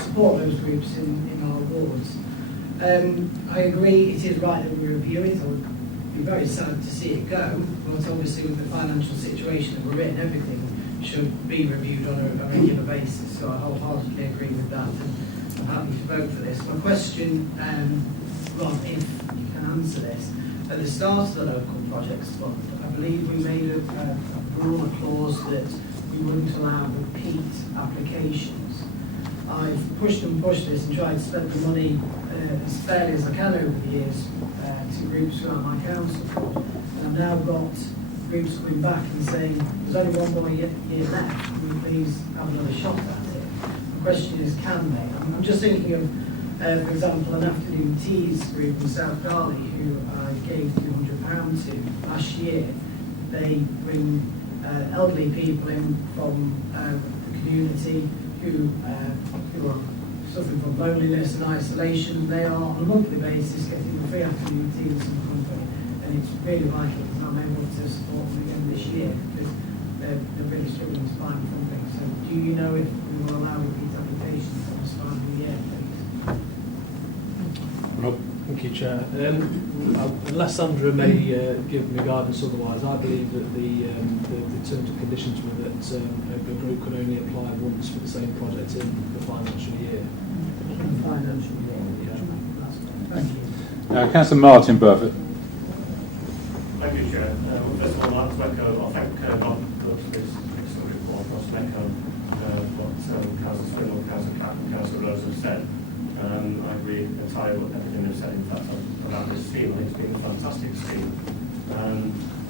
support those groups in our wards. I agree it is right that we review it. I would be very sad to see it go, but obviously with the financial situation that we're in, everything should be reviewed on a regular basis. So I wholeheartedly agree with that, and I'm happy to vote for this. My question, Rob, if you can answer this, at the start of the local projects fund, I believe we made a broader clause that we wouldn't allow repeat applications. I've pushed and pushed this and tried to spend the money as fairly as I can over the years to groups throughout my council, and I've now got groups coming back and saying there's only one more year left, can we please have another shot at it? The question is, can they? I'm just thinking of, for example, an afternoon teas group in South Garley who I gave £200 to last year. They bring elderly people in from the community who are suffering from loneliness and isolation. They are on a monthly basis getting a free afternoon tea with some company, and it's really vital that I'm able to support them again this year because they're really struggling to find funding. So do you know if we will allow repeat applications for this final year, please? Rob. Thank you, Chair. Unless Sandra may give me guidance otherwise, I believe that the terms and conditions were that a group can only apply once for the same project in the financial year. Financial year. Yeah. Thank you. Councillor Martin Burford. Thank you, Chair. First of all, I'd like to thank Rob for this excellent report. I'd like to echo what Councillor Swindell, Councillor Catt and Councillor Rose have said. I agree entirely with everything they've said, in fact, about this scheme. It's been a fantastic scheme.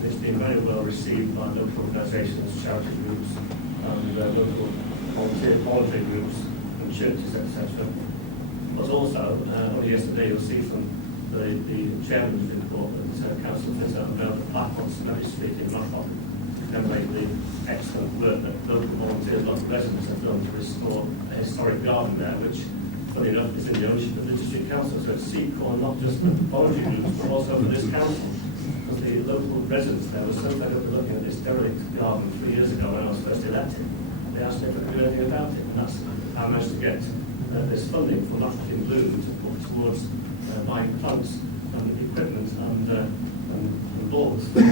It's been very well received by local organisations, charity groups, and local voluntary groups, and churches, etc. But also, only yesterday, you'll see from the chairman's report that Council Fitter unveiled a plaque on Smelly Street in Rochdale to commemorate the excellent work that local volunteers, local residents have done to restore a historic garden there, which funny enough, it's in the ownership of the district council, so it's CECOR, not just the voluntary groups, but also for this council. Because the local residents there were so fed up with looking at this derelict garden 3 years ago when I was first elected. They asked me if I could do anything about it, and that's how I managed to get this funding from African Bloom to put towards buying plants and equipment and laws for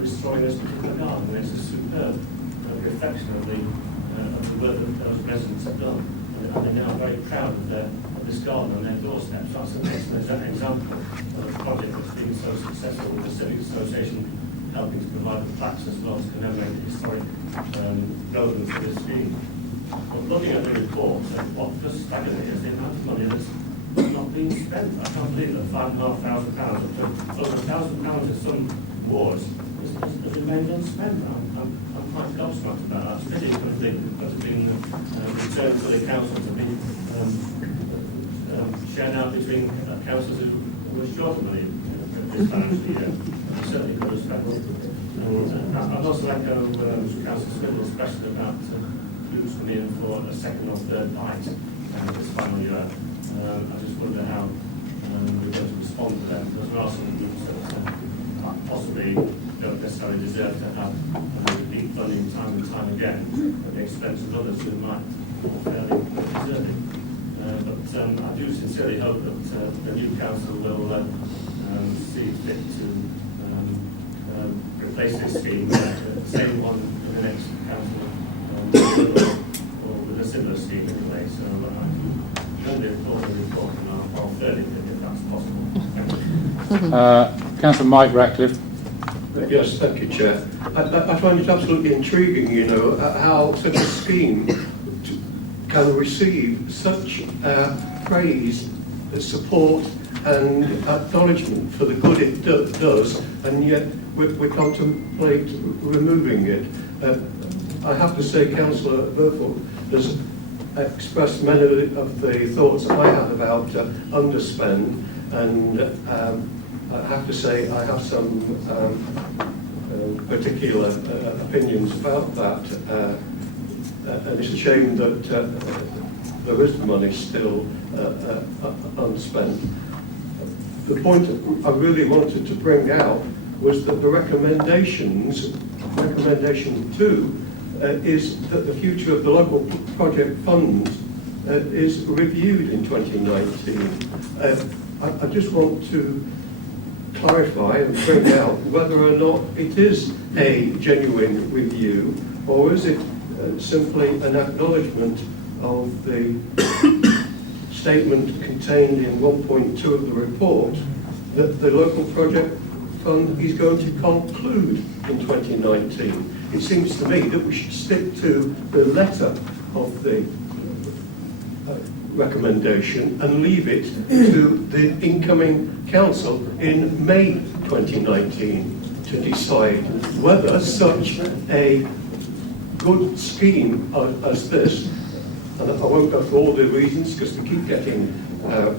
restoring this particular garden. And it's a superb reflection of the work that those residents have done. And they're now very proud of this garden on their doorstep. So that's an excellent example of a project that's been so successful with the Civic Association helping to provide the plaques as well as commemorate the historic relevance of this scheme. But looking at the report, what does stagger me is the amount of money that's not being spent. I can't believe that £5,500, up to over £1,000 in some wards, has remained unspent. I'm quite gobsmacked about that. It's really going to have been returned to the council to be shared out between councils who were short of money this financial year. I certainly could have spent. I'd also echo Councillor Swindle's question about who's coming in for a second or third bite this final year. I just wonder how we're going to respond to them, because there are some groups that possibly don't necessarily deserve to have repeat funding time and time again at the expense of others who might more fairly deserve it. But I do sincerely hope that the new council will see fit to replace this scheme with the same one in the next council or with a similar scheme in place. So I only applaud the report and I'll third it if that's possible. Councillor Mike Ratcliffe. Yes, thank you, Chair. I find it absolutely intriguing, you know, how such a scheme can receive such praise, support and acknowledgement for the good it does, and yet we contemplate removing it. I have to say Councillor Burford has expressed many of the thoughts I have about underspend, and I have to say I have some particular opinions about that, and it's a shame that there is money still unspent. The point I really wanted to bring out was that the recommendation 2, is that the future of the local project fund is reviewed in 2019. I just want to clarify and bring out whether or not it is a genuine review, or is it simply an acknowledgement of the statement contained in 1.2 of the report that the local project fund is going to conclude in 2019. It seems to me that we should stick to the letter of the recommendation and leave it to the incoming council in May 2019 to decide whether such a good scheme as this, and I won't go through all the reasons because they keep getting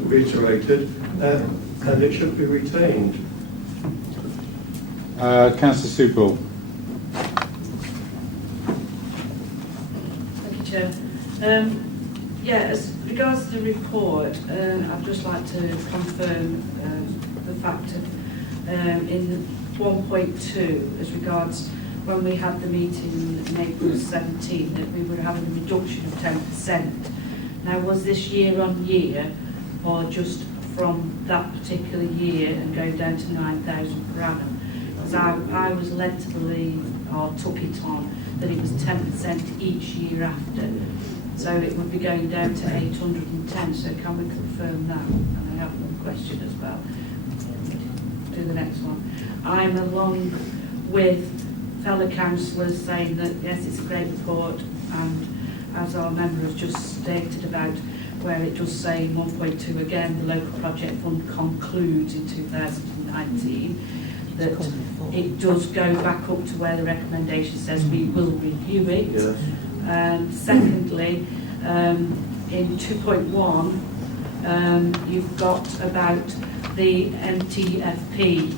reiterated, and it should be retained. Councillor Supel. Thank you, Chair. Yeah, as regards to the report, I'd just like to confirm the fact of in 1.2, as regards when we had the meeting in April 17, that we were having a reduction of 10%. Now, was this year on year, or just from that particular year and go down to 9,000 per annum? Because I was led to believe, or took it on, that it was 10% each year after. So it would be going down to 810. So can we confirm that? And I have one question as well. Do the next one. I'm along with fellow councillors saying that yes, it's a great report, and as our member has just stated about where it does say in 1.2 again, the local project fund concludes in 2019, that it does go back up to where the recommendation says we will review it. Yes. And secondly, in 2.1, you've got about the MTFP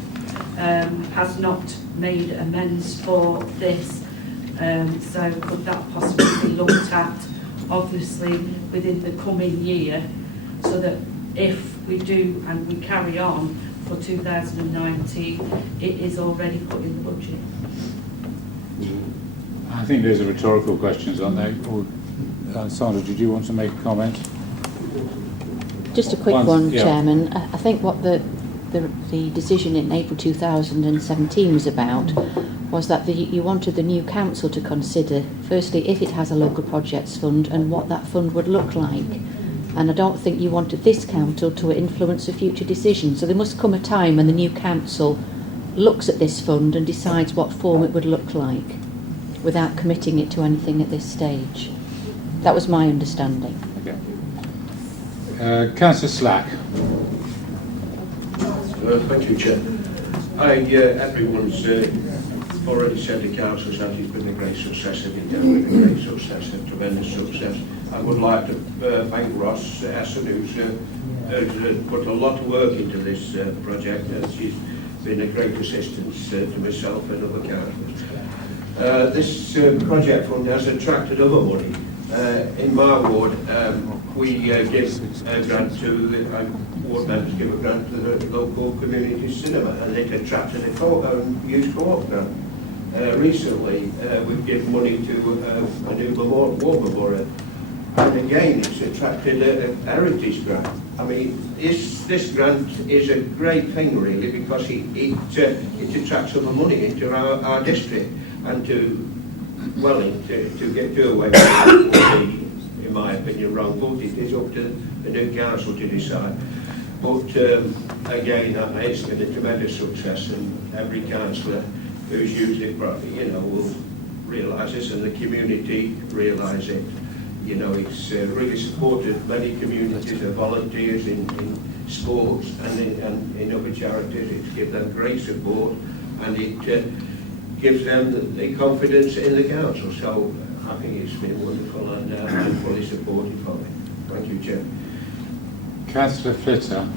has not made amends for this, so could that possibly be looked at, obviously, within the coming year, so that if we do and we carry on for 2019, it is already put in the budget. I think those are rhetorical questions, aren't they? Or, Sandra, did you want to make a comment? Just a quick Once- one, yeah. Chairman. I think what the decision in April 2017 was about was that you wanted the new council to consider, firstly, if it has a local projects fund and what that fund would look like. And I don't think you wanted this council to influence a future decision. So there must come a time when the new council looks at this fund and decides what form it would look like without committing it to anything at this stage. That was my understanding. Okay. Councillor Slack. Thank you, Chair. Everyone's already said the council said it's been a great success, and it's been a great success, a tremendous success. I would like to thank Ross Essen, who's put a lot of work into this project, and she's been a great assistance to myself and other councillors. This project fund has attracted other money. In my ward, we give a grant to ward members give a grant to the local community cinema, and it attracted a youth co-op grant. Recently, we've given money to a new war memorial, and again, it's attracted a heritage grant. I mean, this grant is a great thing, really, because it attracts other money into our district, and to do away with it, in my opinion, wrong, but it is up to the new council to decide. But again, it's been a tremendous success, and every councillor who's used it properly, will realise this, and the community realise it. It's really supported many communities of volunteers in sports and in other charities. It's given them great support, and it gives them the confidence in the council. So I think it's been wonderful, and I'm fully supportive of it. Thank you, Chair. Councillor Flitter.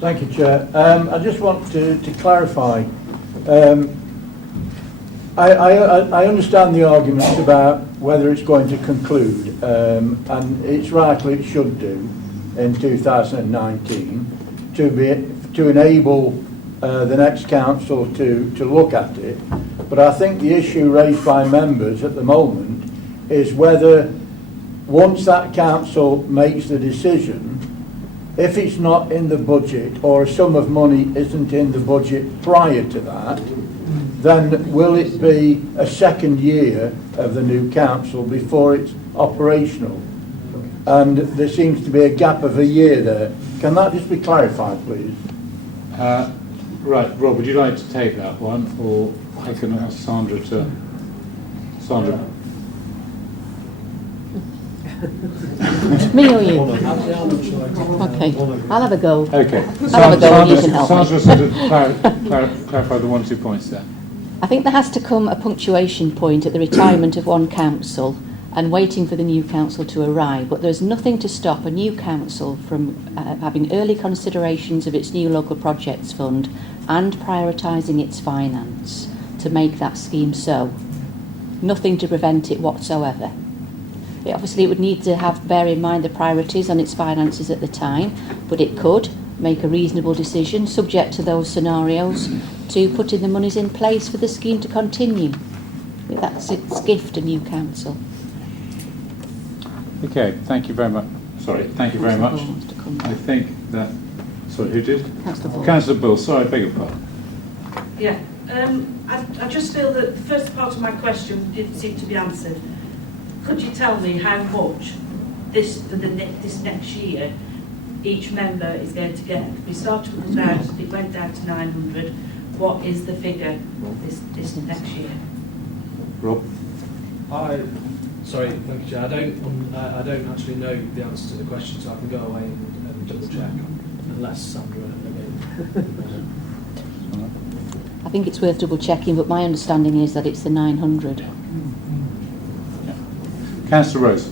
Thank you, Chair. I just want to clarify. I understand the arguments about whether it's going to conclude, and it's rightly it should do in 2019 to enable the next council to look at it. But I think the issue raised by members at the moment is whether once that council makes the decision, if it's not in the budget or a sum of money isn't in the budget prior to that, then will it be a second year of the new council before it's operational? And there seems to be a gap of a year there. Can that just be clarified, please? Right, Rob, would you like to take that one, or I can ask Sandra to... Sandra? Me or you? Okay, I'll have a go. Okay. I'll have a go and you can help me. Sandra sort of clarify the 1 or 2 points there. I think there has to come a punctuation point at the retirement of one council and waiting for the new council to arrive, but there's nothing to stop a new council from having early considerations of its new local projects fund and prioritising its finance to make that scheme so. Nothing to prevent it whatsoever. Obviously, it would need to bear in mind the priorities and its finances at the time, but it could make a reasonable decision, subject to those scenarios, to putting the monies in place for the scheme to continue. That's its gift to new council. Okay, thank you very much. Sorry, thank you very much. I think that... Sorry, who did? Councillor Bull. Councillor Bull, sorry, I beg your pardon. Yeah, I just feel that the first part of my question didn't seem to be answered. Could you tell me how much this next year each member is going to get? We started with 1,000, it went down to 900. What is the figure this next year? Rob? Sorry, thank you, Chair. I don't actually know the answer to the question, so I can go away and double check, unless Sandra again. I think it's worth double checking, but my understanding is that it's the 900. Councillor Rose.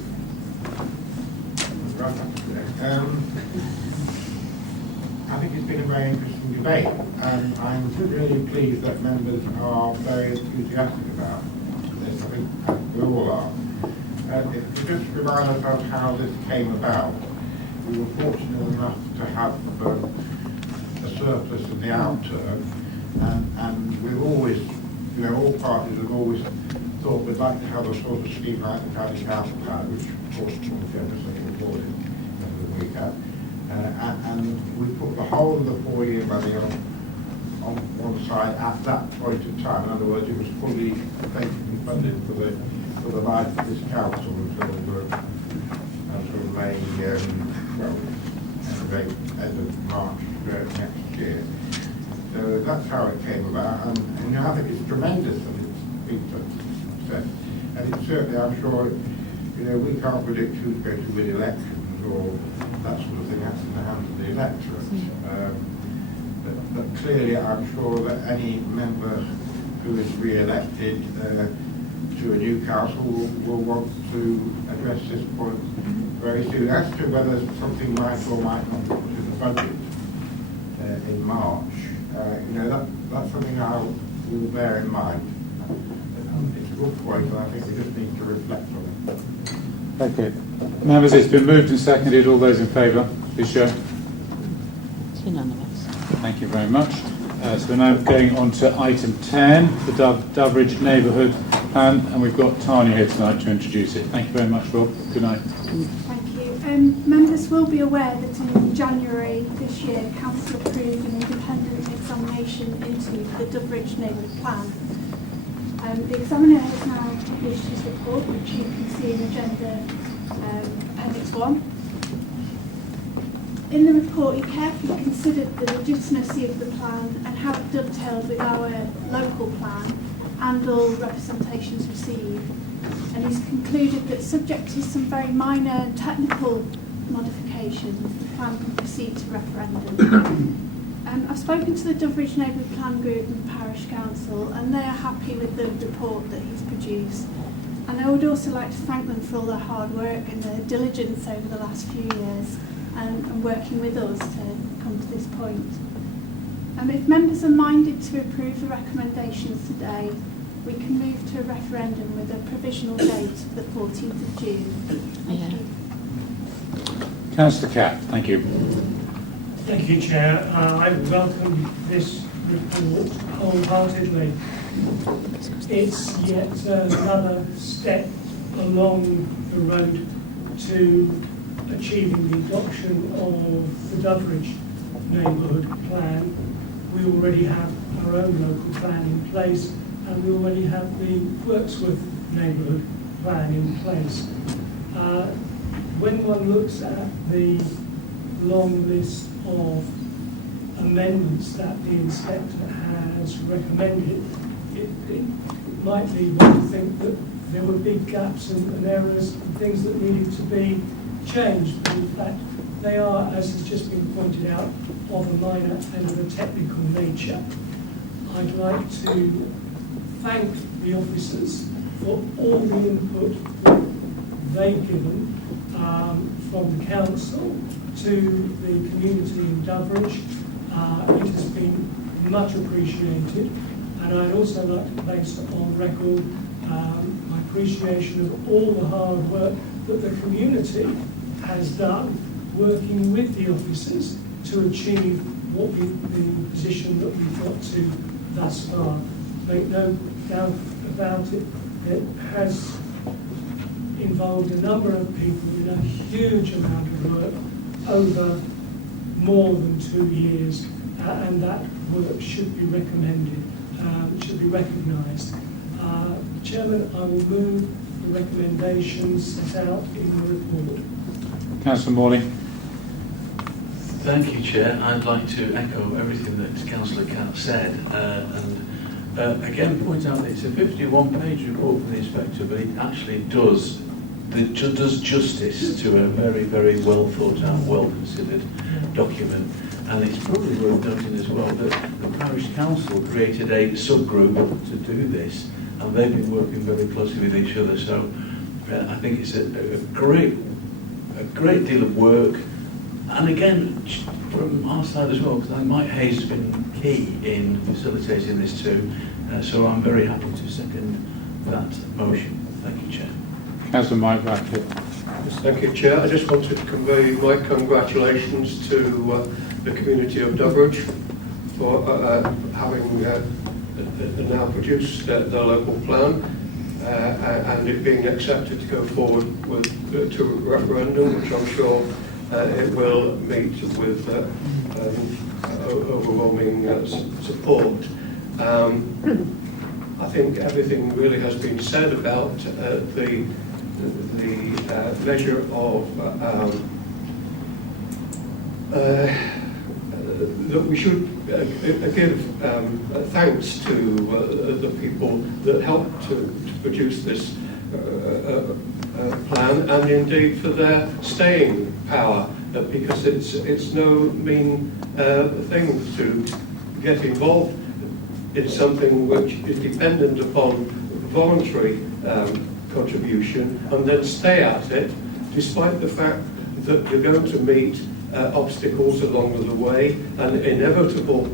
I think it's been a very interesting debate, and I'm really pleased that members are very enthusiastic about this. I think we all are. If you just remind us of how this came about, we were fortunate enough to have a surplus in the outturn, and we've always, you know, all parties have always thought we'd like to have a sort of scheme like the county council had, which of course more generously reported over the weekend. And we put the whole of the 4-year money on one side at that point in time. In other words, it was fully basically funded for the life of this council until May, well, end of March next year. So that's how it came about, and you know, I think it's tremendous that it's been such. And it's certainly, I'm sure, you know, we can't predict who's going to win elections or that sort of thing. That's in the hands of the electorate. But clearly, I'm sure that any member who is re-elected to a new council will want to address this point very soon. As to whether something might or might not go to the budget in March, you know, that's something I will bear in mind. It's a good point, and I think we just need to reflect on it. Okay. Members, it's been moved and seconded. All those in favour, please show. It's unanimous. Thank you very much. So we're now going on to item 10, the Doveridge Neighbourhood Plan, and we've got Tanya here tonight to introduce it. Thank you very much, Rob. Good night. Thank you. Members will be aware that in January this year, Council approved an independent examination into the Doveridge Neighbourhood Plan. The examiner has now published his report, which you can see in Agenda Appendix 1. In the report, he carefully considered the legitimacy of the plan and how it dovetailed with our local plan and all representations received. And he's concluded that subject to some very minor technical modifications, the plan can proceed to referendum. I've spoken to the Doveridge Neighbourhood Plan Group and Parish Council, and they are happy with the report that he's produced. And I would also like to thank them for all their hard work and their diligence over the last few years and working with us to come to this point. If members are minded to approve the recommendations today, we can move to a referendum with a provisional date of the 14th of June. Thank you. Councillor Catt, thank you. Thank you, Chair. I welcome this report wholeheartedly. It's yet another step along the road to achieving the adoption of the Doveridge Neighbourhood Plan. We already have our own local plan in place, and we already have the Worksworth Neighbourhood Plan in place. When one looks at the long list of amendments that the inspector has recommended, it might lead one to think that there were big gaps and errors and things that needed to be changed. But in fact, they are, as has just been pointed out, of a minor and of a technical nature. I'd like to thank the officers for all the input that they've given from the council to the community in Doveridge. It has been much appreciated, and I'd also like to place on record my appreciation of all the hard work that the community has done working with the officers to achieve the position that we've got to thus far. Make no doubt about it, it has involved a number of people in a huge amount of work over more than 2 years, and that work should be recommended, should be recognised. Chairman, I will move the recommendations set out in the report. Councillor Morley. Thank you, Chair. I'd like to echo everything that Councillor Catt said, and again point out that it's a 51-page report from the inspector, but it actually does justice to a very, very well thought out, well considered document. And it's probably worth noting as well that the Parish Council created a subgroup to do this, and they've been working very closely with each other. So I think it's a great deal of work. And again, from our side as well, because Mike Hayes has been key in facilitating this too. So I'm very happy to second that motion. Thank you, Chair. Councillor Mike Radcliffe. Thank you, Chair. I just wanted to convey my congratulations to the community of Doveridge for having now produced their local plan and it being accepted to go forward with to referendum, which I'm sure it will meet with overwhelming support. I think everything really has been said about the measure of that we should give thanks to the people that helped to produce this plan, and indeed for their staying power, because it's no mean thing to get involved in something which is dependent upon voluntary contribution and then stay at it, despite the fact that you're going to meet obstacles along the way, and inevitably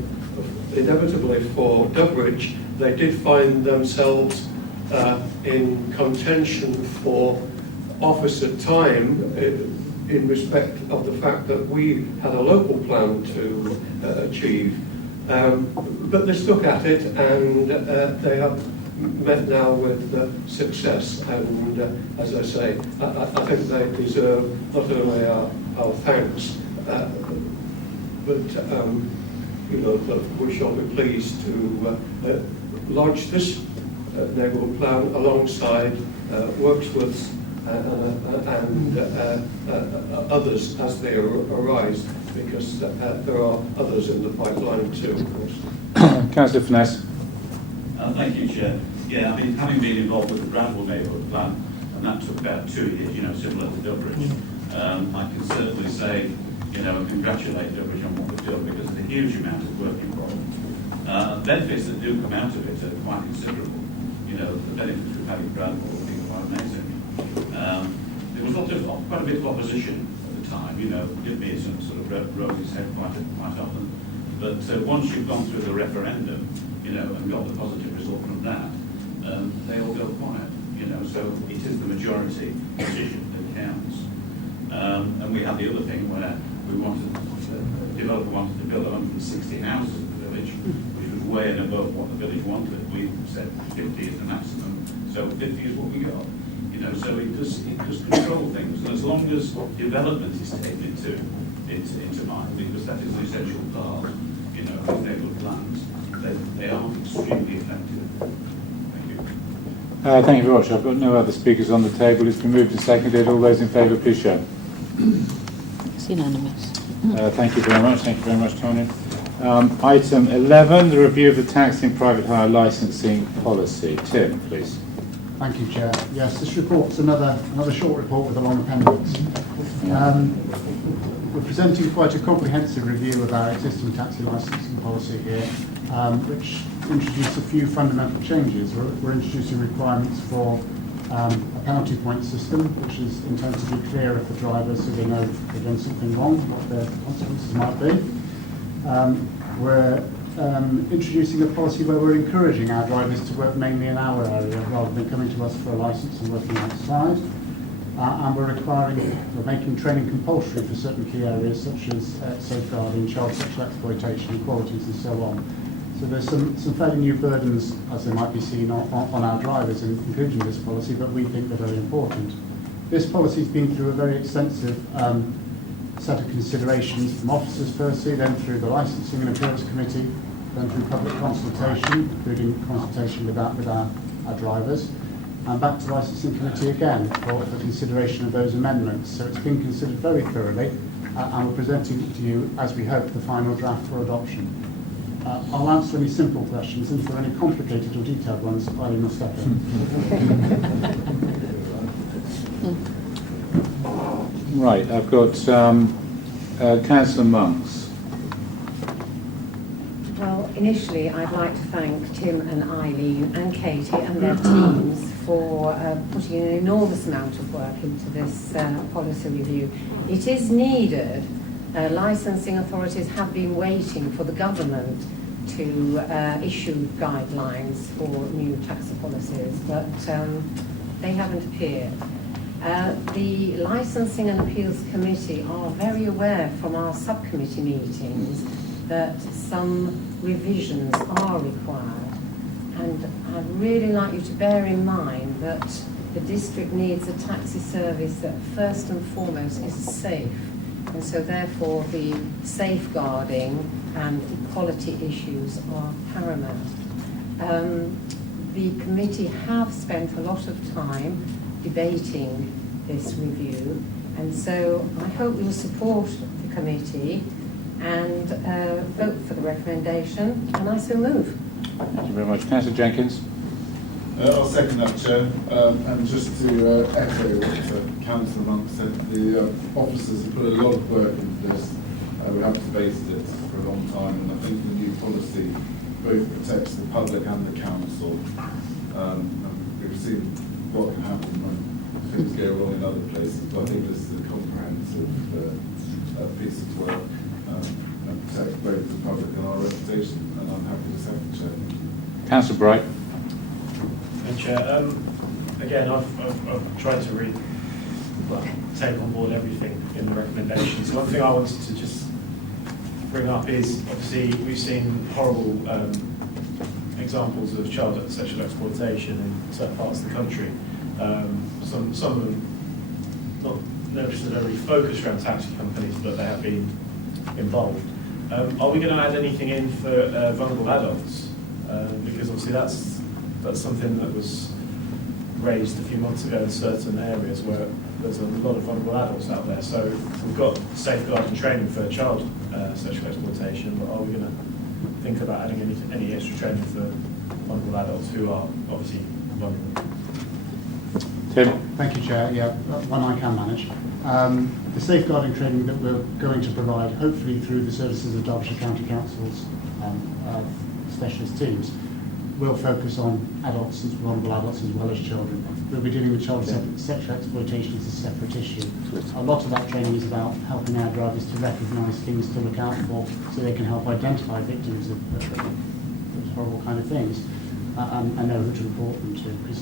for Doveridge, they did find themselves in contention for officer time in respect of the fact that we had a local plan to achieve. But they stuck at it, and they have met now with success. And as I say, I think they deserve not only our thanks, but you know, that we shall be pleased to lodge this neighbourhood plan alongside Worksworth's and others as they arise, because there are others in the pipeline too, of course. Councillor Finesse. Thank you, Chair. Yeah, I mean, having been involved with the Bradwell Neighbourhood Plan, and that took about 2 years, you know, similar to Doveridge, I can certainly say, you know, and congratulate Doveridge on what we've done, because there's a huge amount of work involved. Benefits that do come out of it are quite considerable. You know, the benefits we've had in Bradwell have been quite amazing. There was quite a bit of opposition at the time, you know, give me some sort of roses head quite often. But once you've gone through the referendum, you know, and got the positive result from that, they all go quiet, you know, so it is the majority decision that counts. And we had the other thing where the developer wanted to build 160 houses in the village, which was way and above what the village wanted. We said 50 is the maximum, so 50 is what we got. You know, so it does control things, and as long as development is taken into mind, because that is the essential part, you know, of neighbourhood plans, they are extremely effective. Thank you. Thank you very much. I've got no other speakers on the table. It's been moved and seconded. All those in favour, please show. It's unanimous. Thank you very much. Thank you very much, Tony. Item 11, the review of the taxing private hire licensing policy. Tim, please. Thank you, Chair. Yes, this report's another short report with a long appendix. We're presenting quite a comprehensive review of our existing taxi licensing policy here, which introduced a few fundamental changes. We're introducing requirements for a penalty point system, which is intended to be clear for drivers so they know if they've done something wrong, what their consequences might be. We're introducing a policy where we're encouraging our drivers to work mainly in our area rather than coming to us for a licence and working outside. And we're making training compulsory for certain key areas such as safeguarding, child sexual exploitation, equalities and so on. So there's some fairly new burdens, as they might be seen, on our drivers in including this policy, but we think they're very important. This policy has been through a very extensive set of considerations from officers firstly, then through the Licensing and Appeals Committee, then through public consultation, including consultation with our drivers, and back to the Licensing Committee again for consideration of those amendments. So it's been considered very thoroughly, and we're presenting it to you, as we hope, the final draft for adoption. I'll answer any simple questions, and if there are any complicated or detailed ones, I will step in. Right, I've got Councillor Monks. Well, initially I'd like to thank Tim and Eileen and Katie and their teams for putting an enormous amount of work into this policy review. It is needed. Licensing authorities have been waiting for the government to issue guidelines for new taxi policies, but they haven't appeared. The Licensing and Appeals Committee are very aware from our subcommittee meetings that some revisions are required. And I'd really like you to bear in mind that the district needs a taxi service that first and foremost is safe. And so therefore the safeguarding and equality issues are paramount. The committee have spent a lot of time debating this review, and so I hope you'll support the committee and vote for the recommendation, and I so move. Thank you very much. Councillor Jenkins. I'll second that, Chair. And just to echo what Councillor Monk said, the officers have put a lot of work into this. We have debated it for a long time, and I think the new policy both protects the public and the council. And we've seen what can happen when things go wrong in other places, but I think this is a comprehensive piece of work and protects both the public and our reputation, and I'm happy to second, Chair. Councillor Bright. Chair, again, I've tried to take on board everything in the recommendations. One thing I wanted to just bring up is, obviously, we've seen horrible examples of child sexual exploitation in certain parts of the country. Some of them not necessarily focused around taxi companies, but they have been involved. Are we going to add anything in for vulnerable adults? Because obviously that's something that was raised a few months ago in certain areas where there's a lot of vulnerable adults out there. So we've got safeguarding training for child sexual exploitation, but are we going to think about adding any extra training for vulnerable adults who are obviously vulnerable? Tim. Thank you, Chair. Yeah, one I can manage. The safeguarding training that we're going to provide, hopefully through the services of Derbyshire County Council's specialist teams, will focus on adults, vulnerable adults, as well as children. We'll be dealing with child sexual exploitation as a separate issue. A lot of that training is about helping our drivers to recognise things to look out for, so they can help identify victims of those horrible kind of things, and know who to report them to. Because,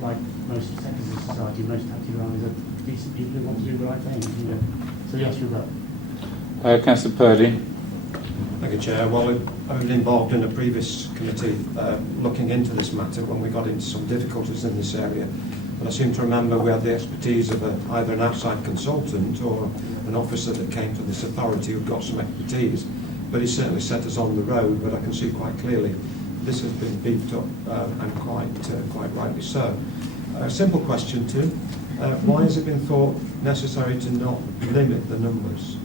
like most sectors of society, most taxi drivers are decent people who want to do the right thing. You know. So yes, we will. Councillor Purdy. Thank you, Chair. Well, I was involved in a previous committee looking into this matter when we got into some difficulties in this area. And I seem to remember we had the expertise of either an outside consultant or an officer that came to this authority who got some expertise. But he certainly set us on the road, but I can see quite clearly this has been beefed up and quite rightly so. A simple question, Tim. Why has it been thought necessary to not limit the numbers?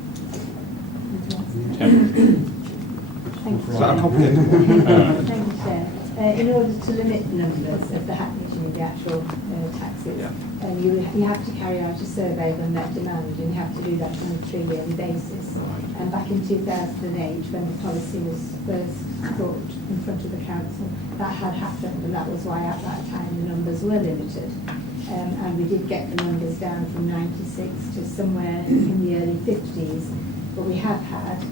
Thank you. Is that a complicated one? Thank you, Chair. In order to limit the numbers of the hackneying of the actual taxis, you have to carry out a survey of unmet demand, and you have to do that on a 3-yearly basis. And back in 2008, when the policy was first brought in front of the council, that had happened, and that was why at that time the numbers were limited. And we did get the numbers down from 96 to somewhere in the early 50s. But we have had,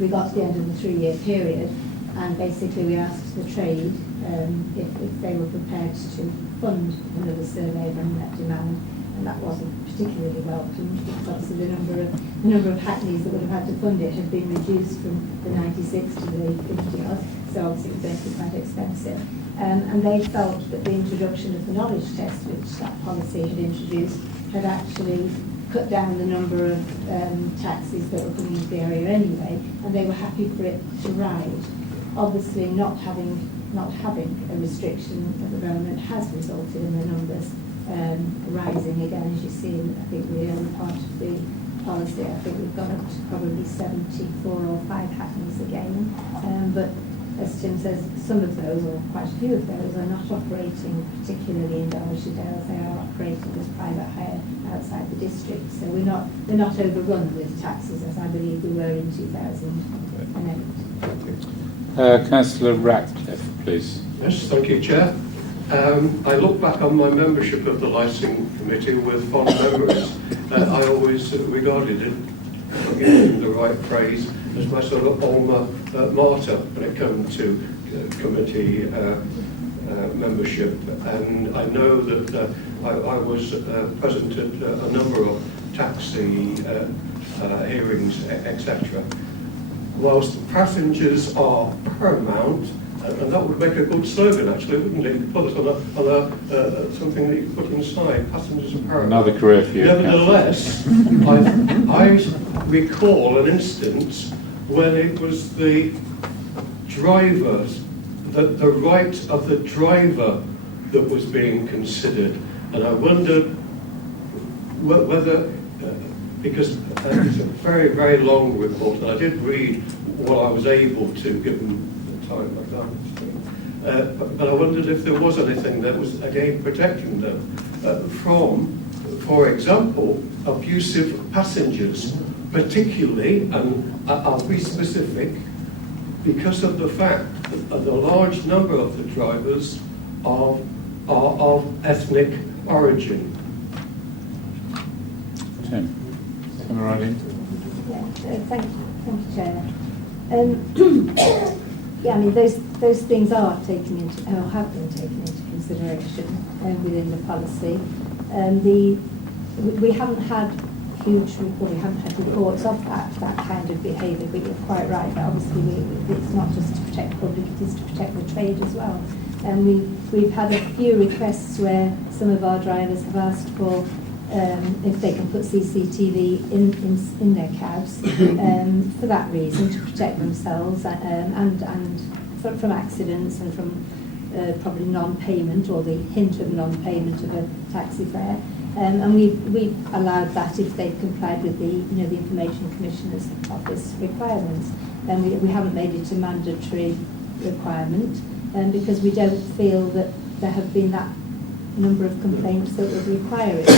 we got to the end of the 3-year period, and basically we asked the trade if they were prepared to fund another survey of unmet demand, and that wasn't particularly welcomed, because obviously the number of hackneys that would have had to fund it had been reduced from the 96 to the 50 odd, so obviously it was going to be quite expensive. And they felt that the introduction of the knowledge test, which that policy had introduced, had actually cut down the number of taxis that were coming into the area anyway, and they were happy for it to ride. Obviously, not having a restriction at the moment has resulted in the numbers rising again, as you see in, I think, the early part of the policy. I think we've gone up to probably 74 or 5 hackneys again. But as Tim says, some of those, or quite a few of those, are not operating particularly in Derbyshire Dales. They are operating as private hire outside the district. So we're not overrun with taxis, as I believe we were in 2008. Councillor Ratcliffe, please. Yes, thank you, Chair. I look back on my membership of the Licensing Committee with fond memories. I always regarded it, I'm using the right phrase, as my sort of alma mater when it comes to committee membership, and I know that I was present at a number of taxi hearings, etc. Whilst passengers are paramount, and that would make a good slogan, actually, wouldn't it? You could put it on something that you could put inside. Passengers are paramount. Another career for you. Nevertheless, I recall an instance when it was the drivers, the right of the driver that was being considered, and I wondered whether, because it's a very, very long report, and I did read what I was able to, given the time I've done. But I wondered if there was anything that was, again, protecting them from, for example, abusive passengers, particularly, and I'll be specific, because of the fact that the large number of the drivers are of ethnic origin. Tim, come right in. Yeah, thank you, Chair. Yeah, I mean, those things are taken into, or have been taken into consideration within the policy. We haven't had we haven't had reports of that kind of behaviour, but you're quite right, that obviously it's not just to protect the public, it is to protect the trade as well. And we've had a few requests where some of our drivers have asked for if they can put CCTV in their cabs for that reason, to protect themselves and from accidents and from probably non-payment or the hint of non-payment of a taxi fare. And we've allowed that if they've complied with the Information Commissioner's Office requirements. And we haven't made it a mandatory requirement because we don't feel that there have been that number of complaints that would require it.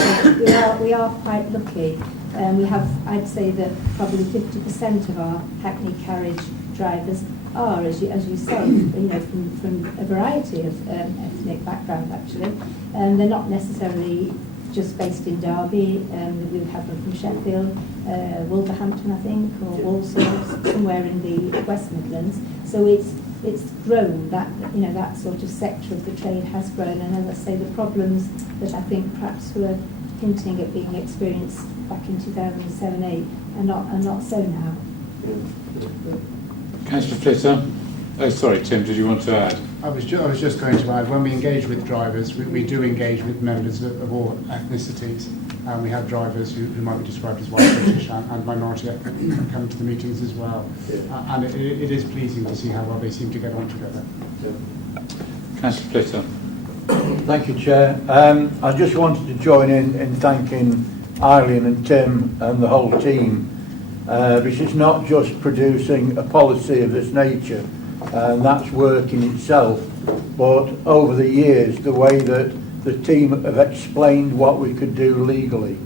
So we are quite lucky. We have, I'd say that probably 50% of our hackney carriage drivers are, as you say, from a variety of ethnic background actually. They're not necessarily just based in Derby. We've had them from Sheffield, Wolverhampton, I think, or Walsall, somewhere in the West Midlands. So it's grown, that sort of sector of the trade has grown, and as I say, the problems that I think perhaps were hinting at being experienced back in 2007-8 are not so now. Councillor Flitter. Oh, sorry, Tim, did you want to add? I was just going to add, when we engage with drivers, we do engage with members of all ethnicities. We have drivers who might be described as white British and minority ethnic come to the meetings as well. And it is pleasing to see how well they seem to get on together. Councillor Flitter. Thank you, Chair. I just wanted to join in thanking Eileen and Tim and the whole team, because it's not just producing a policy of this nature, and that's work in itself, but over the years, the way that the team have explained what we could do legally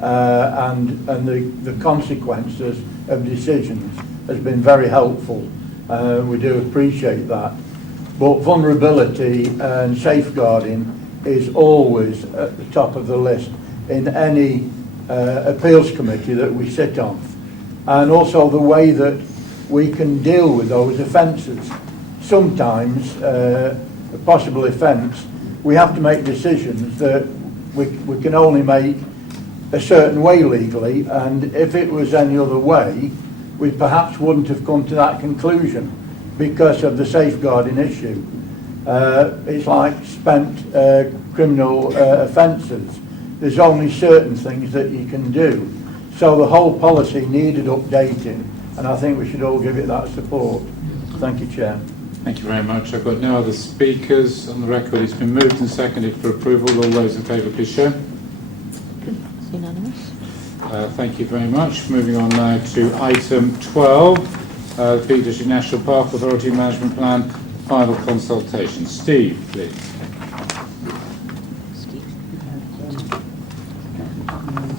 and the consequences of decisions has been very helpful. We do appreciate that. But vulnerability and safeguarding is always at the top of the list in any appeals committee that we sit on. And also the way that we can deal with those offences. Sometimes, a possible offence, we have to make decisions that we can only make a certain way legally, and if it was any other way, we perhaps wouldn't have come to that conclusion because of the safeguarding issue. It's like spent criminal offences. There's only certain things that you can do. So the whole policy needed updating, and I think we should all give it that support. Thank you, Chair. Thank you very much. I've got no other speakers on the record. It's been moved and seconded for approval. All those in favour, please show. It's unanimous. Thank you very much. Moving on now to item 12, the Peak District National Park Authority Management Plan, final consultation. Steve, please.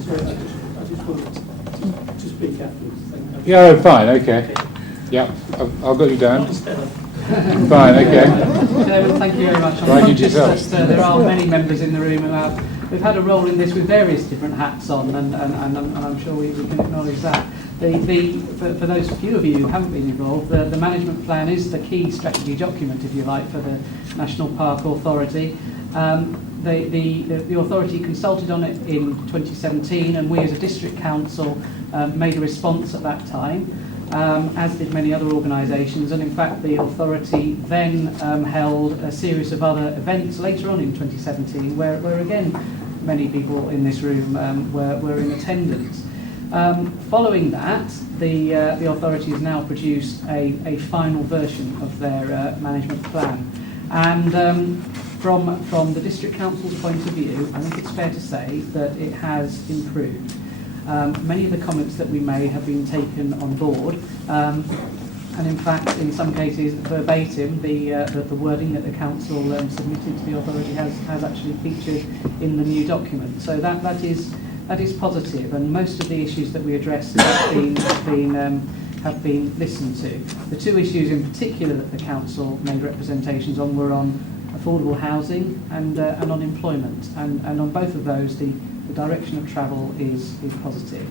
Sorry, I just wanted to speak afterwards. Yeah, fine, okay. Yeah, I'll get you down. Fine, okay. Chairman, thank you very much. I'm conscious that there are many members in the room who we've had a role in this with various different hats on, and I'm sure we can acknowledge that. For those few of you who haven't been involved, the management plan is the key strategy document, if you like, for the National Park Authority. The authority consulted on it in 2017, and we as a district council made a response at that time, as did many other organisations. And in fact, the authority then held a series of other events later on in 2017, where again many people in this room were in attendance. Following that, the authority has now produced a final version of their management plan. And from the District Council's point of view, I think it's fair to say that it has improved. Many of the comments that we made have been taken on board. And in fact, in some cases, verbatim, the wording that the council submitted to the authority has actually featured in the new document. So that is positive, and most of the issues that we addressed have been listened to. The two issues in particular that the council made representations on were on affordable housing and on employment, and on both of those, the direction of travel is positive.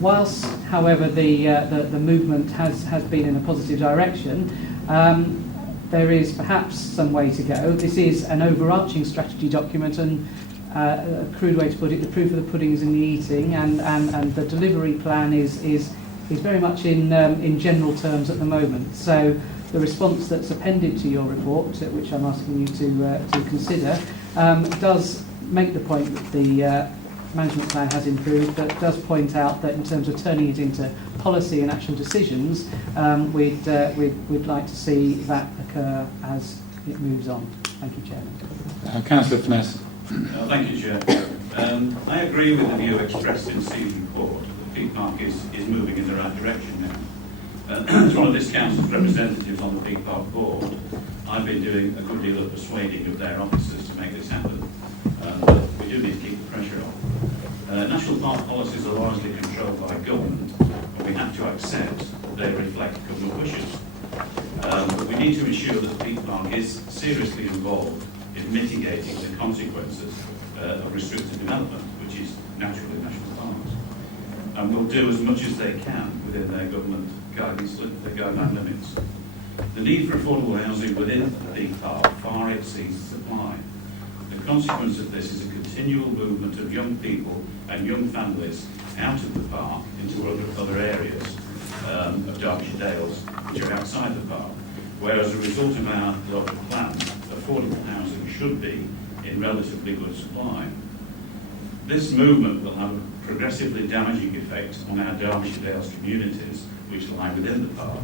Whilst, however, the movement has been in a positive direction, there is perhaps some way to go. This is an overarching strategy document, and a crude way to put it, the proof of the pudding is in the eating, and the delivery plan is very much in general terms at the moment. So the response that's appended to your report, which I'm asking you to consider, does make the point that the management plan has improved, but does point out that in terms of turning it into policy and actual decisions, we'd like to see that occur as it moves on. Thank you, Chairman. Councillor Finesse. Thank you, Chair. I agree with the view expressed in Steve's report that Peak Park is moving in the right direction now. As one of this council's representatives on the Peak Park board, I've been doing a good deal of persuading of their officers to make this happen. But we do need to keep the pressure on. National park policies are largely controlled by government, and we have to accept that they reflect government wishes. But we need to ensure that Peak Park is seriously involved in mitigating the consequences of restricted development, which is naturally national parks. And will do as much as they can within their government guidance, the guideline limits. The need for affordable housing within the Peak Park far exceeds supply. The consequence of this is a continual movement of young people and young families out of the park into other areas of Derbyshire Dales, which are outside the park, where as a result of our local plan, affordable housing should be in relatively good supply. This movement will have a progressively damaging effect on our Derbyshire Dales communities, which lie within the park.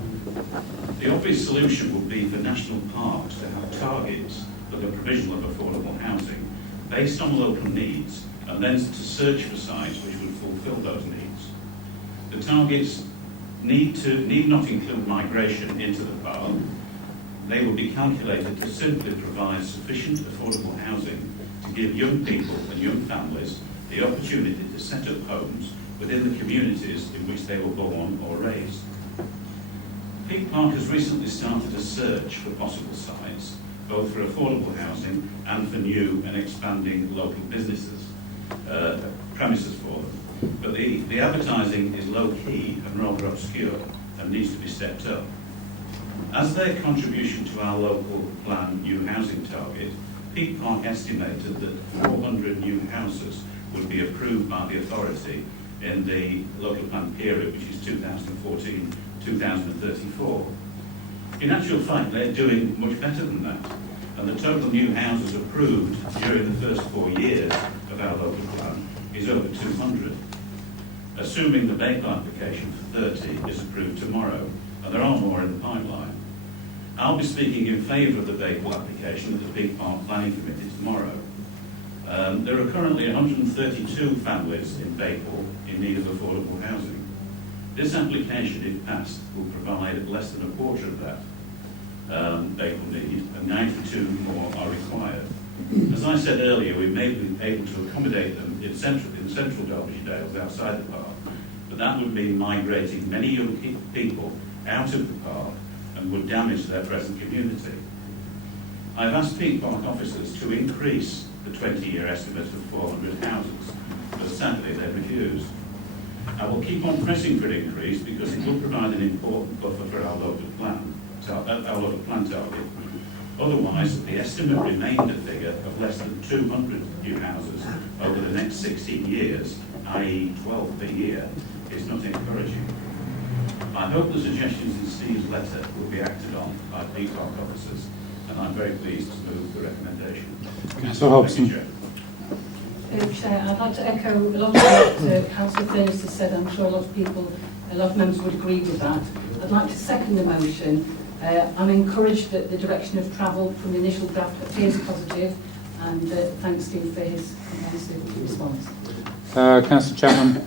The obvious solution would be for national parks to have targets for the provision of affordable housing based on local needs, and then to search for sites which would fulfil those needs. The targets need not include migration into the park. They will be calculated to simply provide sufficient affordable housing to give young people and young families the opportunity to set up homes within the communities in which they were born or raised. Peak Park has recently started a search for possible sites, both for affordable housing and for new and expanding local businesses, premises for them. But the advertising is low-key and rather obscure and needs to be stepped up. As their contribution to our local plan new housing target, Peak Park estimated that 400 new houses would be approved by the authority in the local plan period, which is 2014-2034. In actual fact, they're doing much better than that, and the total new houses approved during the first 4 years of our local plan is over 200. Assuming the Bakewell application for 30 is approved tomorrow, and there are more in the pipeline. I'll be speaking in favour of the Bakewell application at the Peak Park Planning Committee tomorrow. There are currently 132 families in Bakewell in need of affordable housing. This application, if passed, will provide less than a quarter of that Bakewell need, and 92 more are required. As I said earlier, we may be able to accommodate them in central Derbyshire Dales outside the park, but that would mean migrating many young people out of the park and would damage their present community. I've asked Peak Park officers to increase the 20-year estimate of 400 houses, but sadly they refused. I will keep on pressing for an increase because it will provide an important buffer for our local plan target. Otherwise, the estimate remainder figure of less than 200 new houses over the next 16 years, i.e. 12 per year, is not encouraging. I hope the suggestions in Steve's letter will be acted on by Park officers, and I'm very pleased to move the recommendation. Councillor Hobson. Chair, I'd like to echo a lot of what Councillor Furness has said. I'm sure a lot of members would agree with that. I'd like to second the motion. I'm encouraged that the direction of travel from the initial draft appears positive, and thanks Steve for his comprehensive response. Councillor Chapman.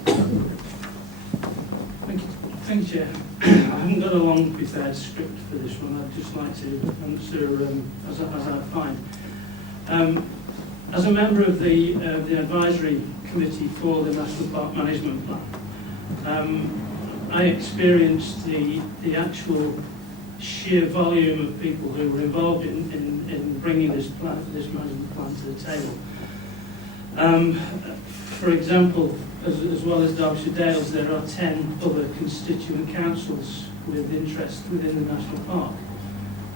Thank you, Chair. I haven't got a long prepared script for this one. I'd just like to answer as I find. As a member of the advisory committee for the National Park Management Plan, I experienced the actual sheer volume of people who were involved in bringing this management plan to the table. For example, as well as Derbyshire Dales, there are 10 other constituent councils with interest within the National Park.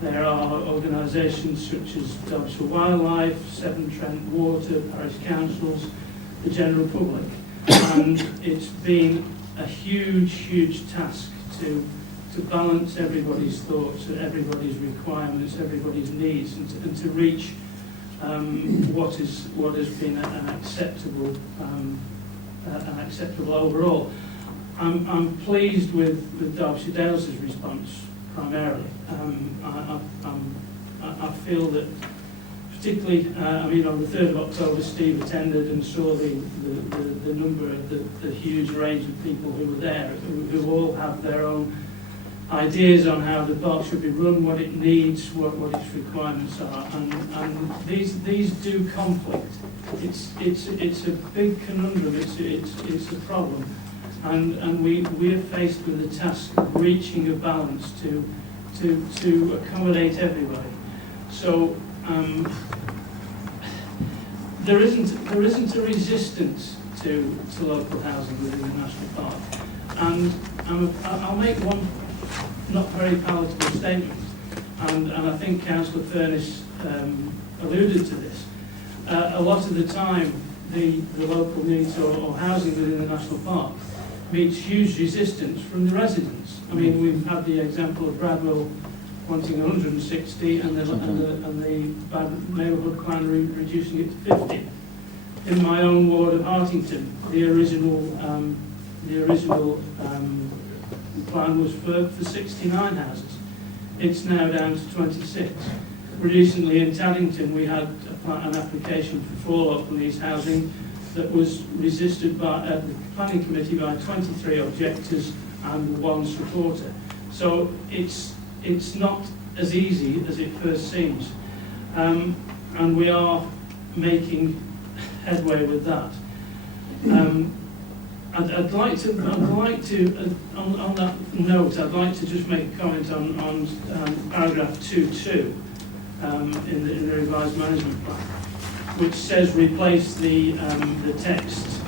There are organisations such as Derbyshire Wildlife, Severn Trent Water, parish councils, the general public, and it's been a huge task to balance everybody's thoughts, everybody's requirements, everybody's needs, and to reach what has been an acceptable overall. I'm pleased with Derbyshire Dales' response primarily. I feel that, particularly, on the 3rd of October, Steve attended and saw the number of the huge range of people who were there, who all have their own ideas on how the park should be run, what it needs, what its requirements are, and these do conflict. It's a big conundrum. It's a problem, and we are faced with the task of reaching a balance to accommodate everybody. So there isn't a resistance to local housing within the national park, and I'll make one not very palatable statement, and I think Councillor Furness alluded to this. A lot of the time, the local needs or housing within the national park meets huge resistance from the residents. I mean, we've had the example of Bradwell wanting 160 and the neighbourhood plan reducing it to 50. In my own ward of Hartington, the original plan was for 69 houses. It's now down to 26. Recently in Taddington we had an application for 4 local needs housing that was resisted by the planning committee by 23 objectors and 1 supporter. So it's not as easy as it first seems, and we are making headway with that. I'd like to on that note, I'd like to just make a comment on paragraph 2.2 in the revised management plan, which says replace the text,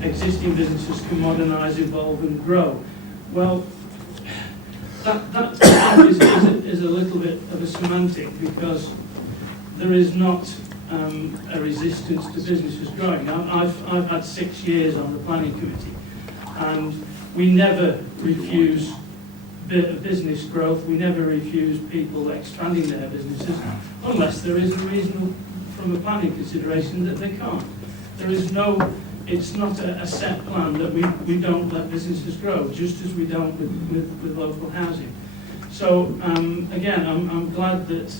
existing businesses can modernise, evolve and grow. Well, that is a little bit of a semantic, because there is not a resistance to businesses growing. I've had 6 years on the planning committee, and we never refuse business growth. We never refuse people expanding their businesses unless there is a reason from a planning consideration that they can't. There is no, it's not a set plan that we don't let businesses grow, just as we don't with local housing. So again, I'm glad that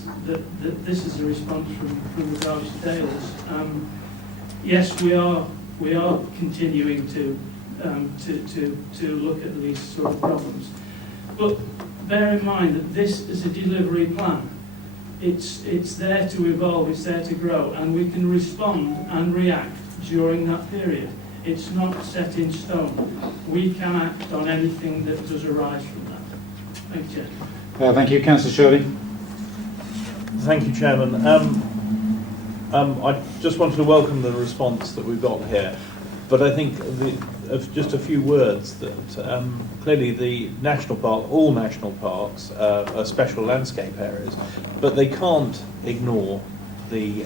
this is a response from the Derbyshire Dales. Yes, we are continuing to look at these sort of problems, but bear in mind that this is a delivery plan. It's there to evolve, it's there to grow, and we can respond and react during that period. It's not set in stone. We can act on anything that does arise from that. Thank you, Chair. Thank you. Councillor Shirley. Thank you, Chairman. I just wanted to welcome the response that we've got here. But I think just a few words that clearly the national park, all national parks are special landscape areas, but they can't ignore the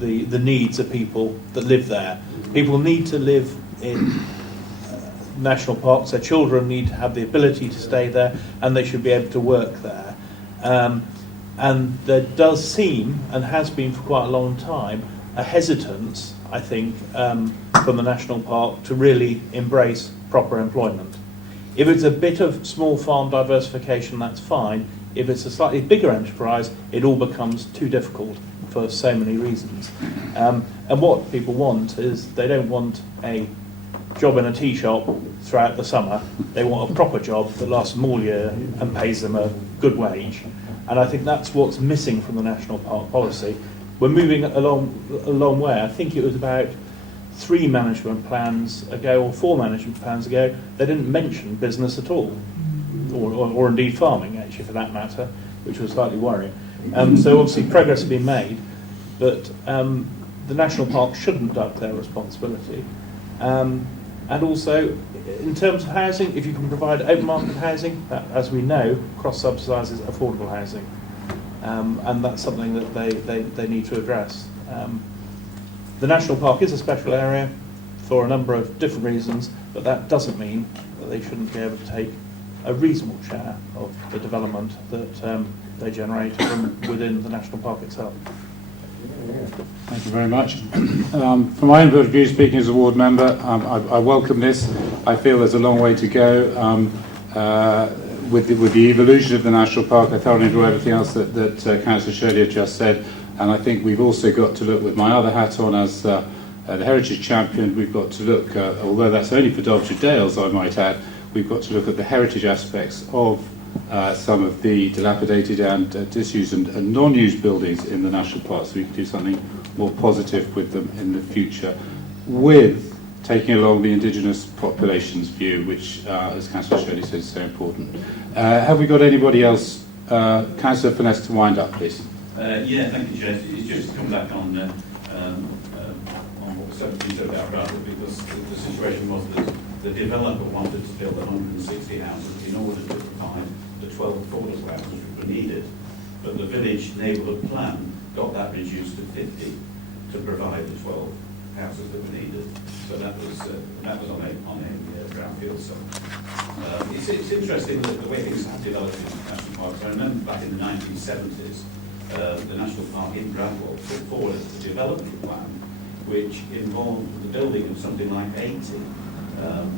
needs of people that live there. People need to live in national parks. Their children need to have the ability to stay there, and they should be able to work there. And there does seem, and has been for quite a long time, a hesitance, I think, from the national park to really embrace proper employment. If it's a bit of small farm diversification, that's fine. If it's a slightly bigger enterprise, it all becomes too difficult for so many reasons. And what people want is, they don't want a job in a tea shop throughout the summer. They want a proper job that lasts them all year and pays them a good wage. And I think that's what's missing from the national park policy. We're moving a long way. I think it was about 3 management plans ago, or 4 management plans ago, they didn't mention business at all, or indeed farming, actually, for that matter, which was slightly worrying. So obviously progress has been made, but the national park shouldn't duck their responsibility. And also, in terms of housing, if you can provide open market housing, that, as we know, cross-subsidises affordable housing. And that's something that they need to address. The national park is a special area for a number of different reasons, but that doesn't mean that they shouldn't be able to take a reasonable share of the development that they generate from within the national park itself. Thank you very much. From my own view, speaking as a ward member, I welcome this. I feel there's a long way to go with the evolution of the national park. I thoroughly enjoy everything else that Councillor Shirley just said, and I think we've also got to look, with my other hat on as the heritage champion, we've got to look, although that's only for Derbyshire Dales, I might add, we've got to look at the heritage aspects of some of the dilapidated and disused and non-used buildings in the national park, so we can do something more positive with them in the future, with taking along the indigenous population's view, which, as Councillor Shirley said, is so important. Have we got anybody else? Councillor Finesse, to wind up, please. Yeah, thank you, Chair. It's just to come back on what was said about Bradford, because the situation was that the developer wanted to build 160 houses in order to provide the 12 affordable houses which were needed. But the village neighbourhood plan got that reduced to 50 to provide the 12 houses that were needed. So that was on a brownfield site. It's interesting that the way things have developed in national parks. I remember back in the 1970s, the national park in Bradwell put forward a development plan which involved the building of something like 80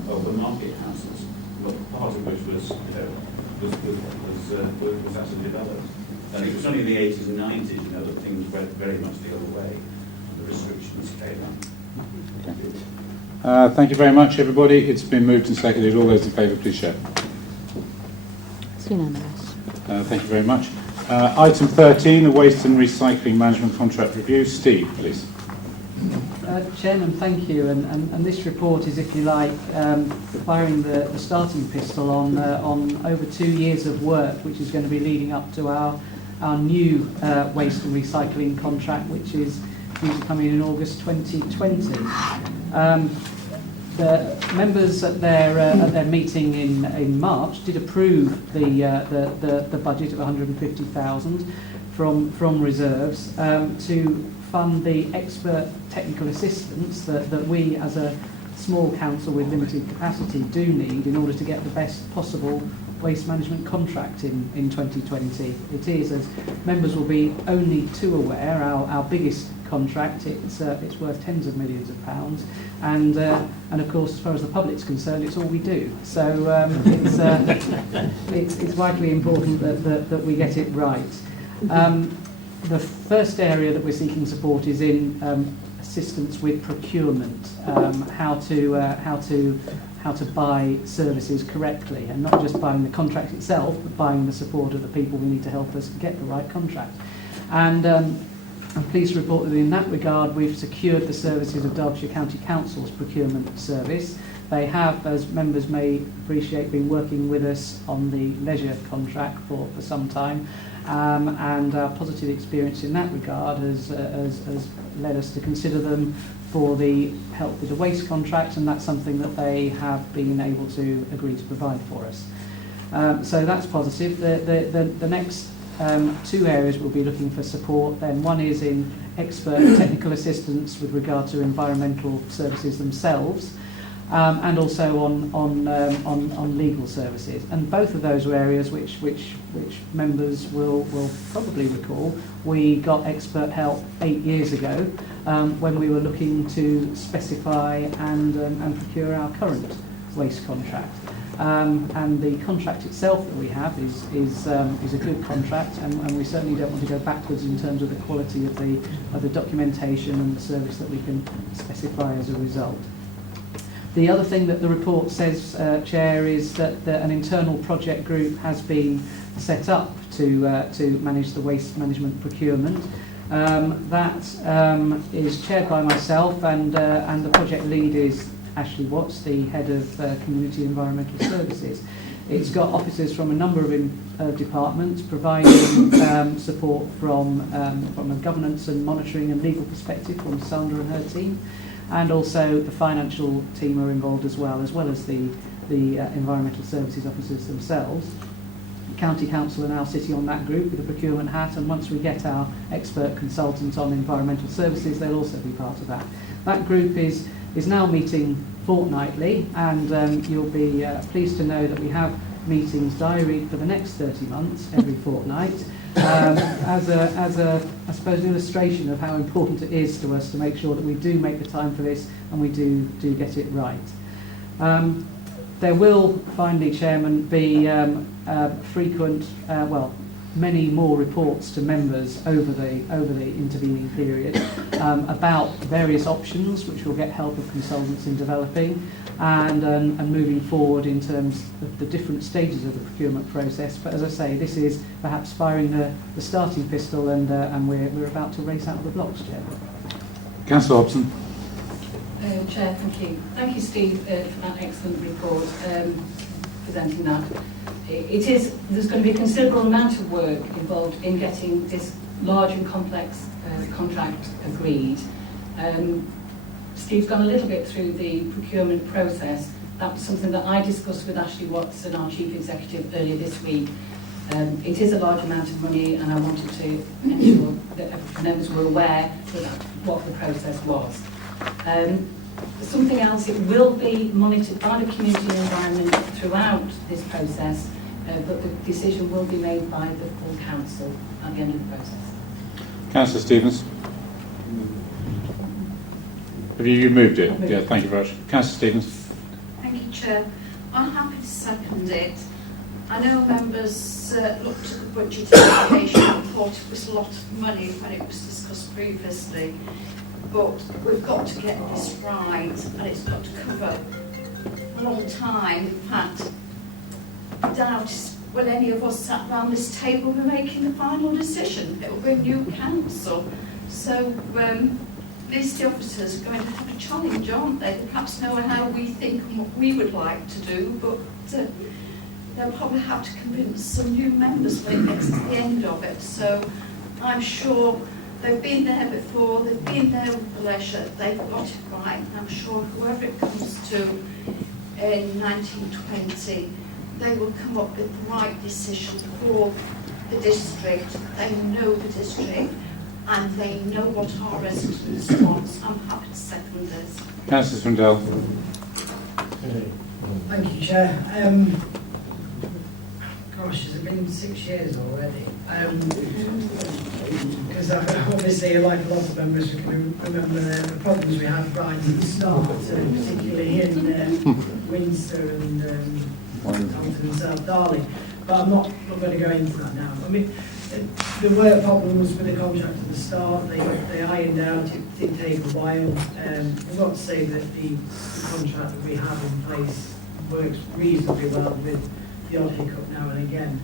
open market houses, part of which was actually developed. And it was only in the 80s and 90s, that things went very much the other way. The restrictions came up. Thank you very much, everybody. It's been moved and seconded. All those in favour, please show. It's unanimous. Thank you very much. Item 13, the Waste and Recycling Management Contract Review. Steve, please. Chairman, thank you. And this report is, if you like, firing the starting pistol on over 2 years of work, which is going to be leading up to our new waste and recycling contract, which is due to come in August 2020. The members at their meeting in March did approve the budget of 150,000 from reserves to fund the expert technical assistance that we, as a small council with limited capacity, do need in order to get the best possible waste management contract in 2020. It is, as members will be only too aware, our biggest contract. It's worth tens of millions of pounds, and of course, as far as the public's concerned, it's all we do. So it's vitally important that we get it right. The first area that we're seeking support is in assistance with procurement, how to buy services correctly, and not just buying the contract itself, but buying the support of the people we need to help us get the right contract. And I'm pleased to report that in that regard we've secured the services of Derbyshire County Council's procurement service. They have, as members may appreciate, been working with us on the leisure contract for some time, and our positive experience in that regard has led us to consider them for the help with the waste contract, and that's something that they have been able to agree to provide for us. So that's positive. The next two areas we'll be looking for support then. One is in expert technical assistance with regard to environmental services themselves, and also on legal services. And both of those are areas which members will probably recall. We got expert help 8 years ago when we were looking to specify and procure our current waste contract. And the contract itself that we have is a good contract, and we certainly don't want to go backwards in terms of the quality of the documentation and the service that we can specify as a result. The other thing that the report says, Chair, is that an internal project group has been set up to manage the waste management procurement. That is chaired by myself, and the project lead is Ashley Watts, the head of Community Environmental Services. It's got officers from a number of departments providing support from a governance and monitoring and legal perspective from Sandra and her team, and also the financial team are involved as well as the environmental services officers themselves. The County Council are now sitting on that group with a procurement hat, and once we get our expert consultants on environmental services, they'll also be part of that. That group is now meeting fortnightly, and you'll be pleased to know that we have meetings diaried for the next 30 months every fortnight, as a I suppose, an illustration of how important it is to us to make sure that we do make the time for this and we do get it right. There will finally, Chairman, be frequent, many more reports to members over the intervening period about various options which will get help of consultants in developing and moving forward in terms of the different stages of the procurement process. But as I say, this is perhaps firing the starting pistol, and we're about to race out of the blocks, Chair. Councillor Hobson. Chair, thank you. Thank you, Steve, for that excellent report, presenting that. There's going to be a considerable amount of work involved in getting this large and complex contract agreed. Steve's gone a little bit through the procurement process. That was something that I discussed with Ashley Watson, our Chief Executive, earlier this week. It is a large amount of money, and I wanted to ensure that members were aware of what the process was. Something else, it will be monitored by the community and environment throughout this process, but the decision will be made by the full council at the end of the process. Councillor Stevens. Have you moved it? Yeah, thank you very much. Councillor Stevens. Thank you, Chair. I'm happy to second it. I know members looked at the budget allocation and thought it was a lot of money when it was discussed previously, but we've got to get this right, and it's got to cover a long time. In fact, I doubt when any of us sat around this table were making the final decision. It will be a new council. So these the officers are going to have a challenge, aren't they? They perhaps know how we think and what we would like to do, but they'll probably have to convince some new members when it gets to the end of it. So I'm sure they've been there before, they've been there with the leisure, they've got it right, and I'm sure whoever it comes to in 1920, they will come up with the right decision for the district. They know the district, and they know what our residents want. So I'm happy to second this. Councillor Swindell. Thank you, Chair. Gosh, has it been 6 years already? Because obviously, like a lot of members, we can remember the problems we had right at the start, particularly in Windsor and Alton and South Darling. But I'm not going to go into that now. I mean, there were problems with the contract at the start. They ironed out. It did take a while. I've got to say that the contract that we have in place works reasonably well with the odd hiccup now and again.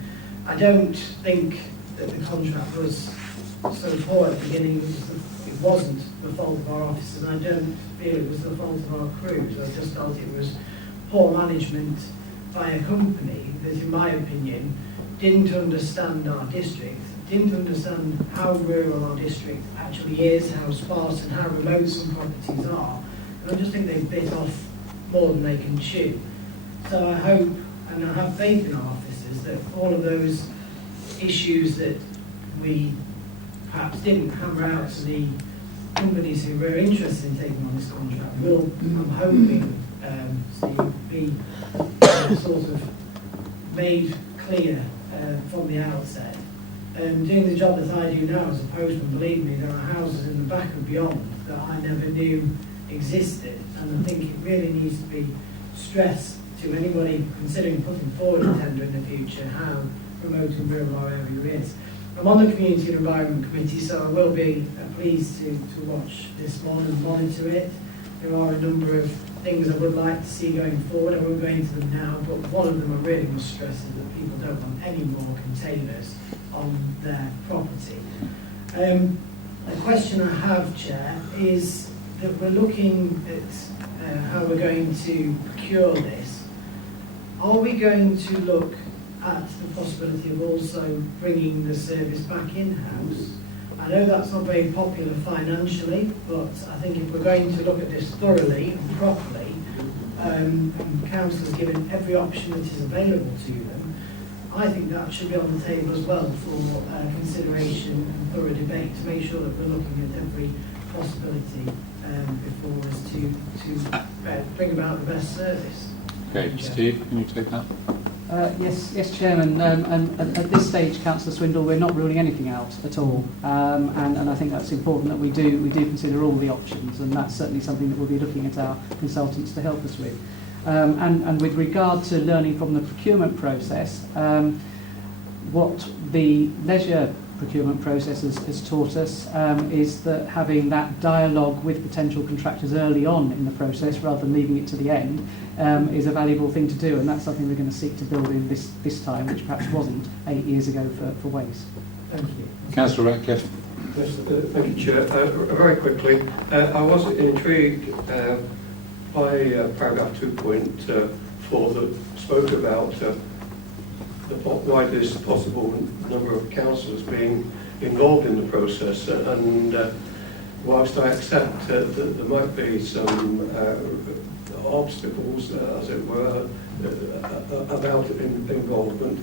I don't think that the contract was so poor at the beginning. It wasn't the fault of our officers, and I don't feel it was the fault of our crews. I just felt it was poor management by a company that, in my opinion, didn't understand our district, didn't understand how rural our district actually is, how sparse and how remote some properties are. And I just think they've bit off more than they can chew. So I hope, and I have faith in our officers, that all of those issues that we perhaps didn't hammer out to the companies who were interested in taking on this contract will, I'm hoping, be sort of made clear from the outset. Doing the job that I do now as a postman, believe me, there are houses in the back and beyond that I never knew existed, and I think it really needs to be stressed to anybody considering putting forward a tender in the future how remote and rural our area is. I'm on the Community and Environment Committee, so I will be pleased to watch this one and monitor it. There are a number of things I would like to see going forward. I won't go into them now, but one of them I really must stress is that people don't want any more containers on their property. A question I have, Chair, is that we're looking at how we're going to procure this. Are we going to look at the possibility of also bringing the service back in-house? I know that's not very popular financially, but I think if we're going to look at this thoroughly and properly, and council is given every option that is available to them, I think that should be on the table as well for consideration and thorough debate to make sure that we're looking at every possibility before us to bring about the best service. Okay, Steve, can you take that? Yes, Chairman. At this stage, Councillor Swindle, we're not ruling anything out at all, and I think that's important that we do consider all the options, and that's certainly something that we'll be looking at our consultants to help us with. And with regard to learning from the procurement process, what the leisure procurement process has taught us is that having that dialogue with potential contractors early on in the process rather than leaving it to the end is a valuable thing to do, and that's something we're going to seek to build in this time, which perhaps wasn't 8 years ago for waste. Thank you. Councillor Ratcliffe. Yes, thank you, Chair. Very quickly, I was intrigued by paragraph 2.4 that spoke about the widest possible number of councillors being involved in the process, and whilst I accept that there might be some obstacles, as it were, about involvement,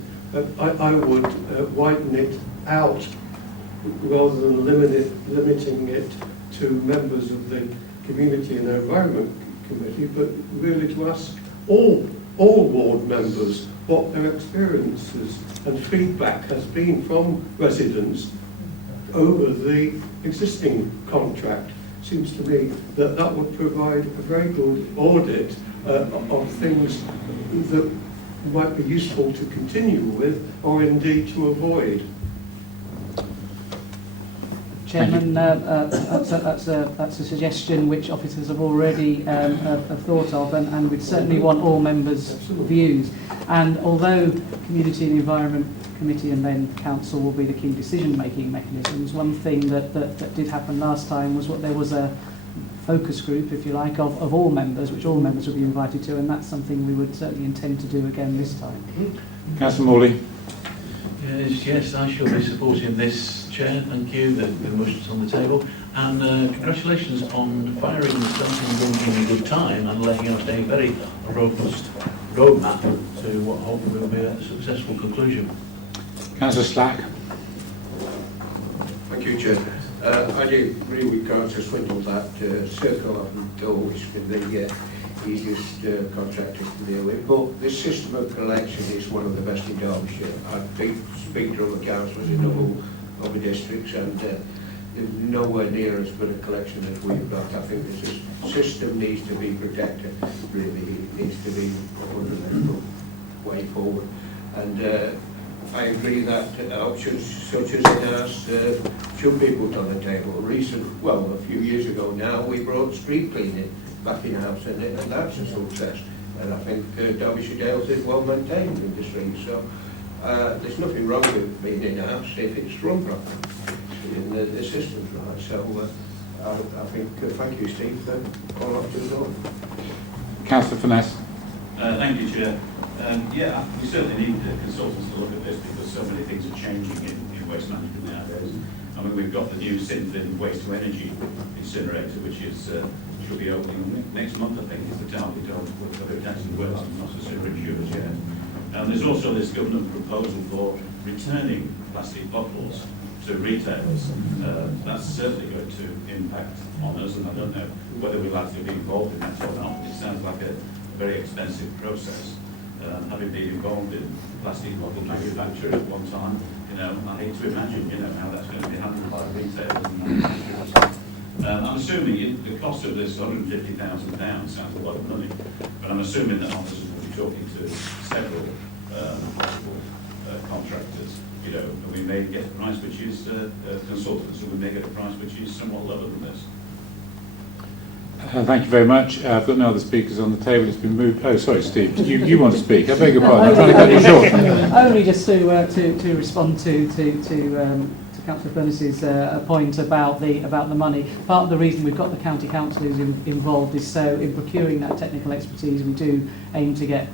I would widen it out rather than limiting it to members of the Community and Environment Committee, but really to ask all ward members what their experiences and feedback has been from residents over the existing contract. Seems to me that would provide a very good audit of things that might be useful to continue with or indeed to avoid. Chairman, that's a suggestion which officers have already have thought of, and we'd certainly want all members' views. And although Community and Environment Committee and then Council will be the key decision-making mechanisms, one thing that did happen last time was there was a focus group, if you like, of all members, which all members would be invited to, and that's something we would certainly intend to do again this time. Councillor Morley. Yes, I shall be supporting this, Chair. Thank you. The motion's on the table. And congratulations on firing something in good time and laying out a very robust roadmap to what hopefully will be a successful conclusion. Councillor Slack. Thank you, Chair. I do agree with Councillor Swindle that Circle haven't always been the easiest contractors to deal with, but this system of collection is one of the best in Derbyshire. I speak to other councillors in other districts, and there's nowhere near as good a collection as we've got. I think this system needs to be protected, really. It needs to be put the way forward. And I agree that options such as in-house should be put on the table. A few years ago now, we brought street cleaning back in-house, and that's a success. And I think Derbyshire Dales is well maintained in the street, so there's nothing wrong with being in-house if it's run properly and the system's right. So I think, thank you, Steve, for all up to the door. Councillor Finesse. Thank you, Chair. Yeah, we certainly need consultants to look at this because so many things are changing in waste management nowadays. I mean, we've got the new Sinfin waste to energy incinerator, which is should be opening next month, I think, is the target of it actually works, not necessarily sure as yet. And there's also this government proposal for returning plastic bottles to retailers. That's certainly going to impact on us, and I don't know whether we'll actually be involved in that or not. It sounds like a very expensive process. Having been involved in plastic bottle manufacture at one time, I hate to imagine, how that's going to be handled by retailers and manufacturers. I'm assuming the cost of this £150,000 sounds a lot of money, but I'm assuming that officers will be talking to several possible contractors, and we may get a price which is consultants, and we may get a price which is somewhat lower than this. Thank you very much. I've got no other speakers on the table. It's been moved. Oh, sorry, Steve. You want to speak? I beg your pardon. I'm trying to cut you short. Only just to respond to Councillor Furness's point about the money. Part of the reason we've got the county councillors involved is so in procuring that technical expertise, we do aim to get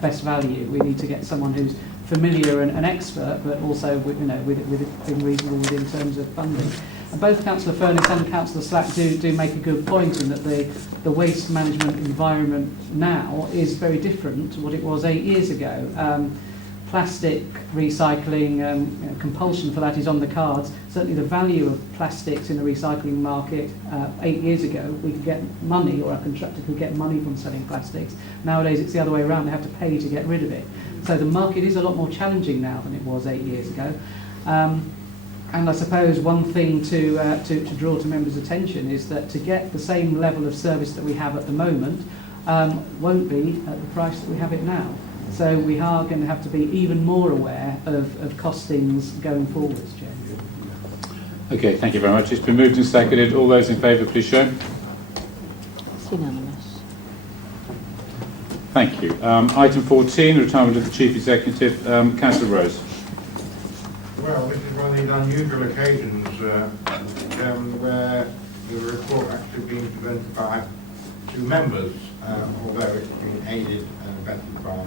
best value. We need to get someone who's familiar and expert, but also within reasonable within terms of funding. And both Councillor Furness and Councillor Slack do make a good point in that the waste management environment now is very different to what it was 8 years ago. Plastic recycling, compulsion for that is on the cards. Certainly the value of plastics in the recycling market 8 years ago, we could get money, or a contractor could get money from selling plastics. Nowadays it's the other way around, they have to pay to get rid of it. So the market is a lot more challenging now than it was 8 years ago. And I suppose one thing to draw to members' attention is that to get the same level of service that we have at the moment won't be at the price that we have it now. So we are going to have to be even more aware of costings going forwards, Chair. Okay, thank you very much. It's been moved and seconded. All those in favour, please show. It's unanimous. Thank you. Item 14, retirement of the Chief Executive. Councillor Rose. Well, this is one of these unusual occasions where the report actually being presented by two members, although it's been aided and abetted by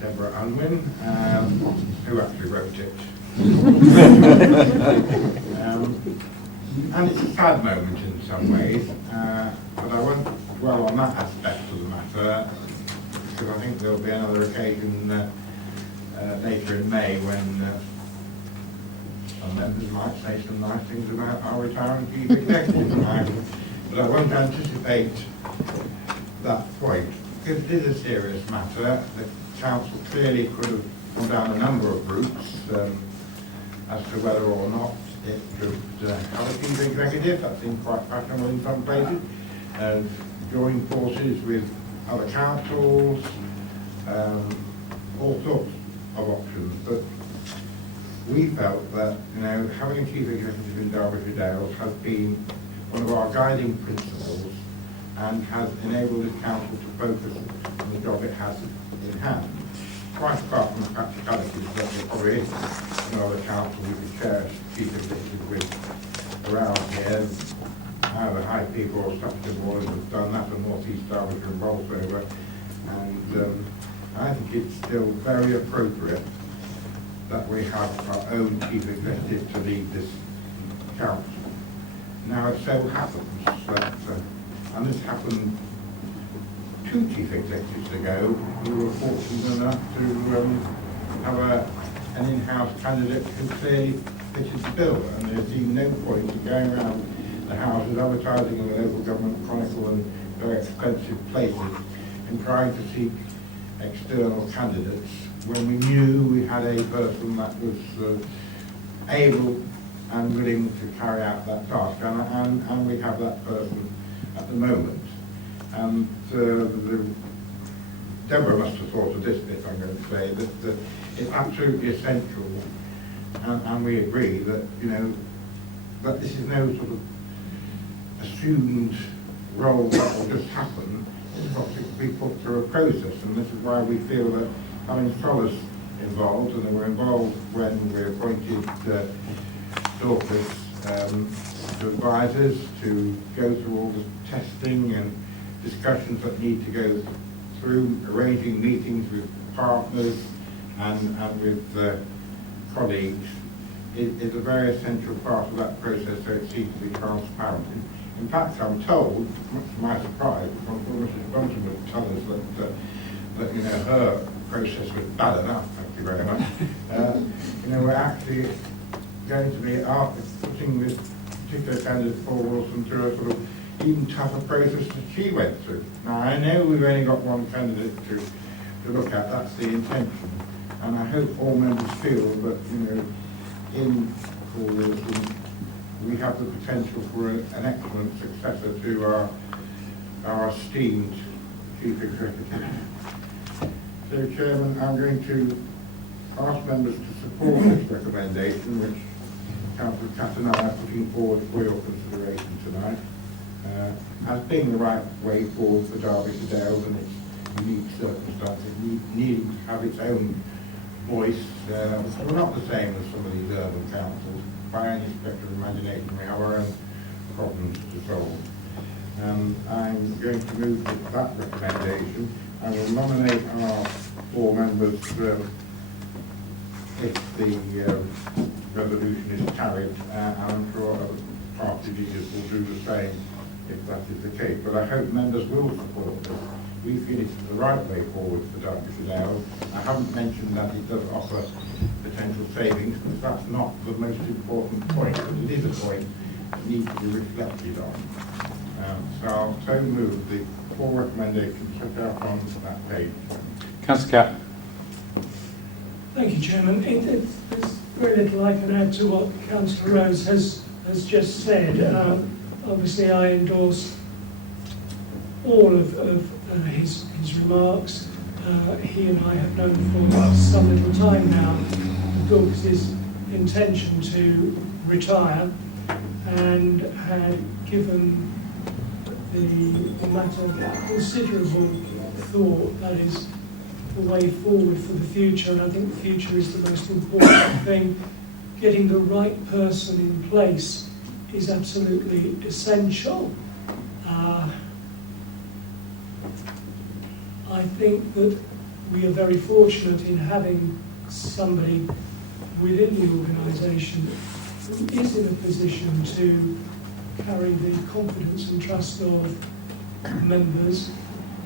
Deborah Unwin, who actually wrote it. And it's a sad moment in some ways, but I won't dwell on that aspect of the matter, because I think there'll be another occasion later in May when some members might say some nice things about our retiring chief executive, but I won't anticipate that point, because it is a serious matter. The council clearly could have gone down a number of routes as to whether or not it should have a chief executive. That seems quite fashionable in some places. Join forces with other councils, all sorts of options. But we felt that having a chief executive in Derbyshire Dales has been one of our guiding principles and has enabled the council to focus on the job it has in hand. Quite apart from the practicalities that there probably is no other council we could share chief executive with around here. Either High People or Staffordshire Boys have done that, and North East Derbyshire and Bolsover, and I think it's still very appropriate that we have our own chief executive to lead this council. Now it so happens that, and this happened 2 chief executives ago, we were fortunate enough to have an in-house candidate who clearly fitted the bill, and there's been no point in going around the houses advertising in the local government chronicle and very expensive places and trying to seek external candidates when we knew we had a person that was able and willing to carry out that task, and we have that person at the moment. And Deborah must have thought of this bit, I'm going to say, that it's absolutely essential, and we agree that, that this is no sort of assumed role that will just happen. It's got to be put through a process, and this is why we feel that having fellows involved, and they were involved when we appointed Dorcas to advisors to go through all the testing and discussions that need to go through arranging meetings with partners and with colleagues is a very essential part of that process, so it seems to be transparent. In fact, I'm told, much to my surprise, Mrs. Brunton would tell us that you know, her process was bad enough, thank you very much. You know, we're actually going to be, after putting this particular candidate forward and through a sort of even tougher process that she went through. Now, I know we've only got one candidate to look at, that's the intention, and I hope all members feel that, you know, in Cornwall we have the potential for an excellent successor to our esteemed Chief Executive. So, Chairman, I'm going to ask members to support this recommendation, which Councillor Catt and I are putting forward for your consideration tonight, as being the right way forward for Derbyshire Dales and its unique circumstances, needing to have its own voice. We're not the same as some of these urban councils. By any stretch of imagination, we have our own problems to solve. I'm going to move that recommendation. I will nominate our 4 members if the resolution is carried, and I'm sure other party leaders will do the same if that is the case. But I hope members will support this. We feel it's the right way forward for Derbyshire Dales. I haven't mentioned that it does offer potential savings, because that's not the most important point, but it is a point that needs to be reflected on. So I'll so move the 4 recommendations set out on that page. Councillor Catt. Thank you, Chairman. There's very little I can add to what Councillor Rose has just said. Obviously, I endorse all of his remarks. He and I have known for some little time now the Gulks' intention to retire, and had given the matter considerable thought. That is the way forward for the future, and I think the future is the most important thing. Getting the right person in place is absolutely essential. I think that we are very fortunate in having somebody within the organisation who is in a position to carry the confidence and trust of members,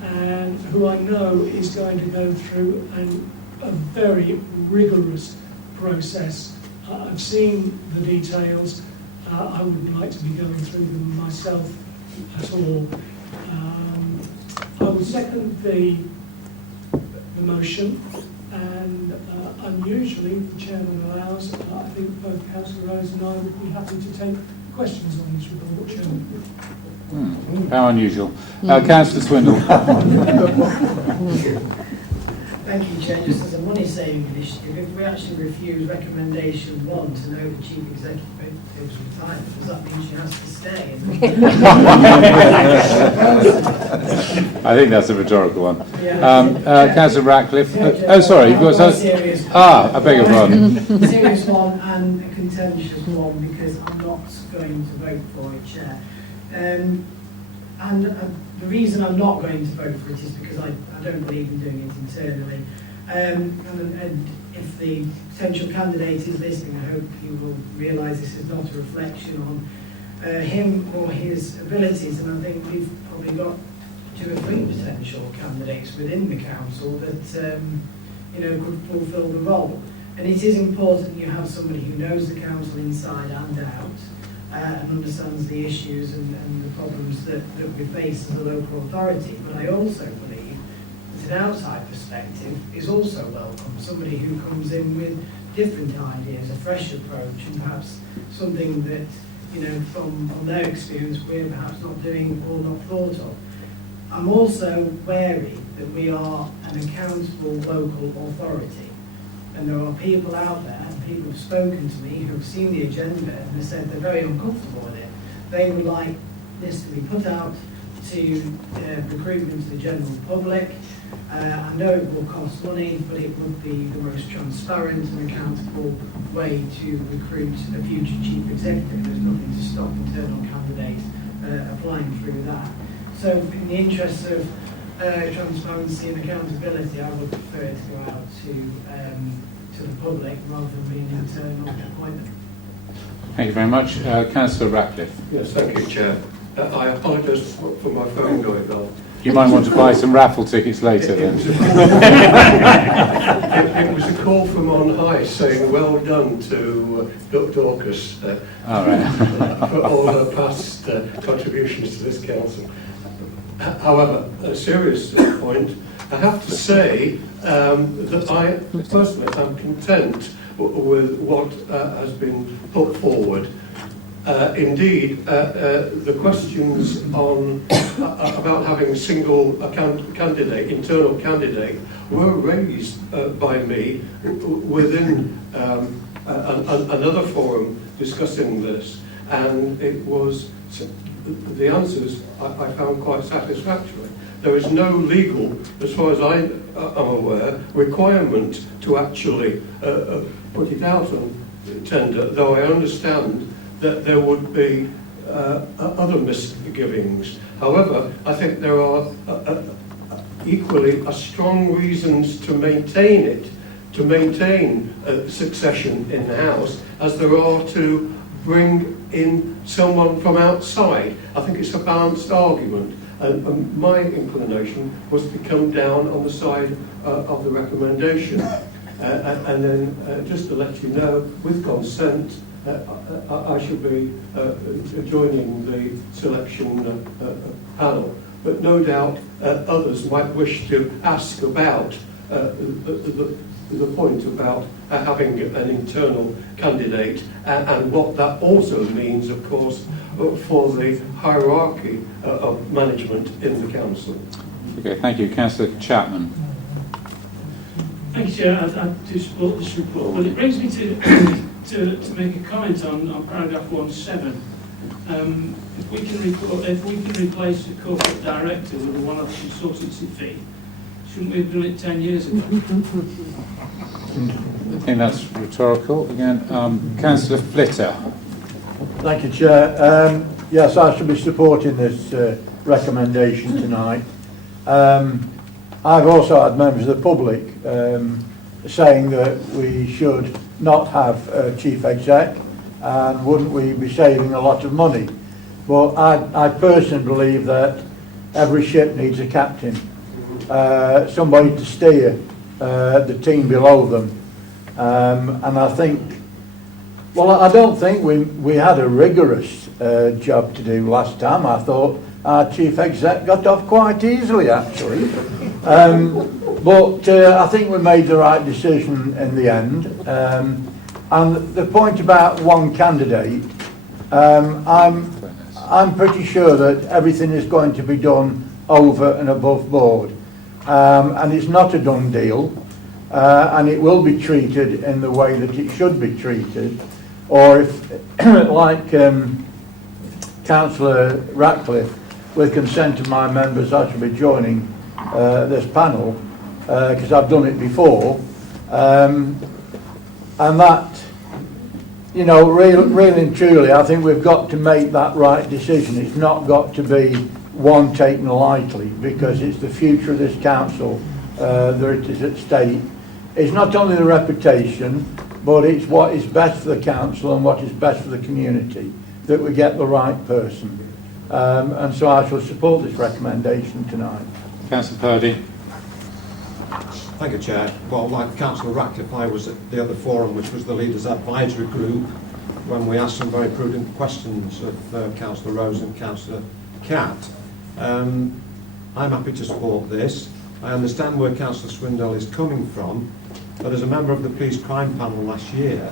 and who I know is going to go through a very rigorous process. I've seen the details. I wouldn't like to be going through them myself at all. I would second the motion, and unusually, if the chairman allows, I think both Councillor Rose and I would be happy to take questions on this report, Chairman. How unusual. Councillor Swindle. Thank you, Chair. Just as a money-saving initiative, if we actually refuse recommendation 1 to know the Chief Executive's retirement, does that mean she has to stay? I think that's a rhetorical one. Yeah. Councillor Ratcliffe. Oh, sorry. You've got serious I beg your pardon. Serious one and a contentious one, because I'm not going to vote for it, Chair. And the reason I'm not going to vote for it is because I don't believe in doing it internally. And if the potential candidate is listening, I hope he will realise this is not a reflection on him or his abilities. And I think we've probably got 2 or 3 potential candidates within the council that could fulfil the role. And it is important you have somebody who knows the council inside and out, and understands the issues and the problems that we face as a local authority. But I also believe that an outside perspective is also welcome. Somebody who comes in with different ideas, a fresh approach, and perhaps something that, from their experience, we're perhaps not doing or not thought of. I'm also wary that we are an accountable local authority. And there are people out there, and people have spoken to me who have seen the agenda and have said they're very uncomfortable with it. They would like this to be put out to recruitment to the general public. I know it will cost money, but it would be the most transparent and accountable way to recruit a future chief executive. There's nothing to stop internal candidates applying through that. So in the interest of transparency and accountability, I would prefer it to go out to the public rather than being an internal appointment. Thank you very much. Councillor Ratcliffe. Yes, thank you, Chair. I apologise for my phone going off. You might want to buy some raffle tickets later then. It was a call from on high saying well done to Dorcas for all her past contributions to this council. However, a serious point, I have to say that I personally am content with what has been put forward. Indeed, the questions on about having a single candidate, internal candidate, were raised by me within another forum discussing this, and it was the answers I found quite satisfactory. There is no legal, as far as I am aware, requirement to actually put it out on tender, though I understand that there would be other misgivings. However, I think there are equally strong reasons to maintain it, to maintain succession in the House, as there are to bring in someone from outside. I think it's a balanced argument. And my inclination was to come down on the side of the recommendation. And then, just to let you know, with consent, I should be joining the selection panel. But no doubt others might wish to ask about the point about having an internal candidate and what that also means, of course, for the hierarchy of management in the council. Okay, thank you. Councillor Chapman. Thank you, Chair. I do support this report, but it brings me to make a comment on paragraph 1.7. If we can replace the corporate director with a one-off consultancy fee, shouldn't we have done it 10 years ago? I think that's rhetorical. Again, Councillor Flitter. Thank you, Chair. Yes, I should be supporting this recommendation tonight. I've also had members of the public saying that we should not have a chief exec, and wouldn't we be saving a lot of money? But I personally believe that every ship needs a captain, somebody to steer the team below them. And I think, well, I don't think we had a rigorous job to do last time. I thought our chief exec got off quite easily, actually. But I think we made the right decision in the end. And the point about one candidate, I'm pretty sure that everything is going to be done over and above board. And it's not a done deal. And it will be treated in the way that it should be treated. Or if, like Councillor Ratcliffe, with consent of my members, I shall be joining this panel, because I've done it before. And that, you know, really and truly, I think we've got to make that right decision. It's not got to be one taken lightly, because it's the future of this council that is at stake. It's not only the reputation, but it's what is best for the council and what is best for the community, that we get the right person. And so I shall support this recommendation tonight. Councillor Purdy. Thank you, Chair. Well, like Councillor Ratcliffe, I was at the other forum, which was the Leaders Advisory Group, when we asked some very prudent questions of Councillor Rose and Councillor Catt. I'm happy to support this. I understand where Councillor Swindell is coming from, but as a member of the Police Crime Panel last year,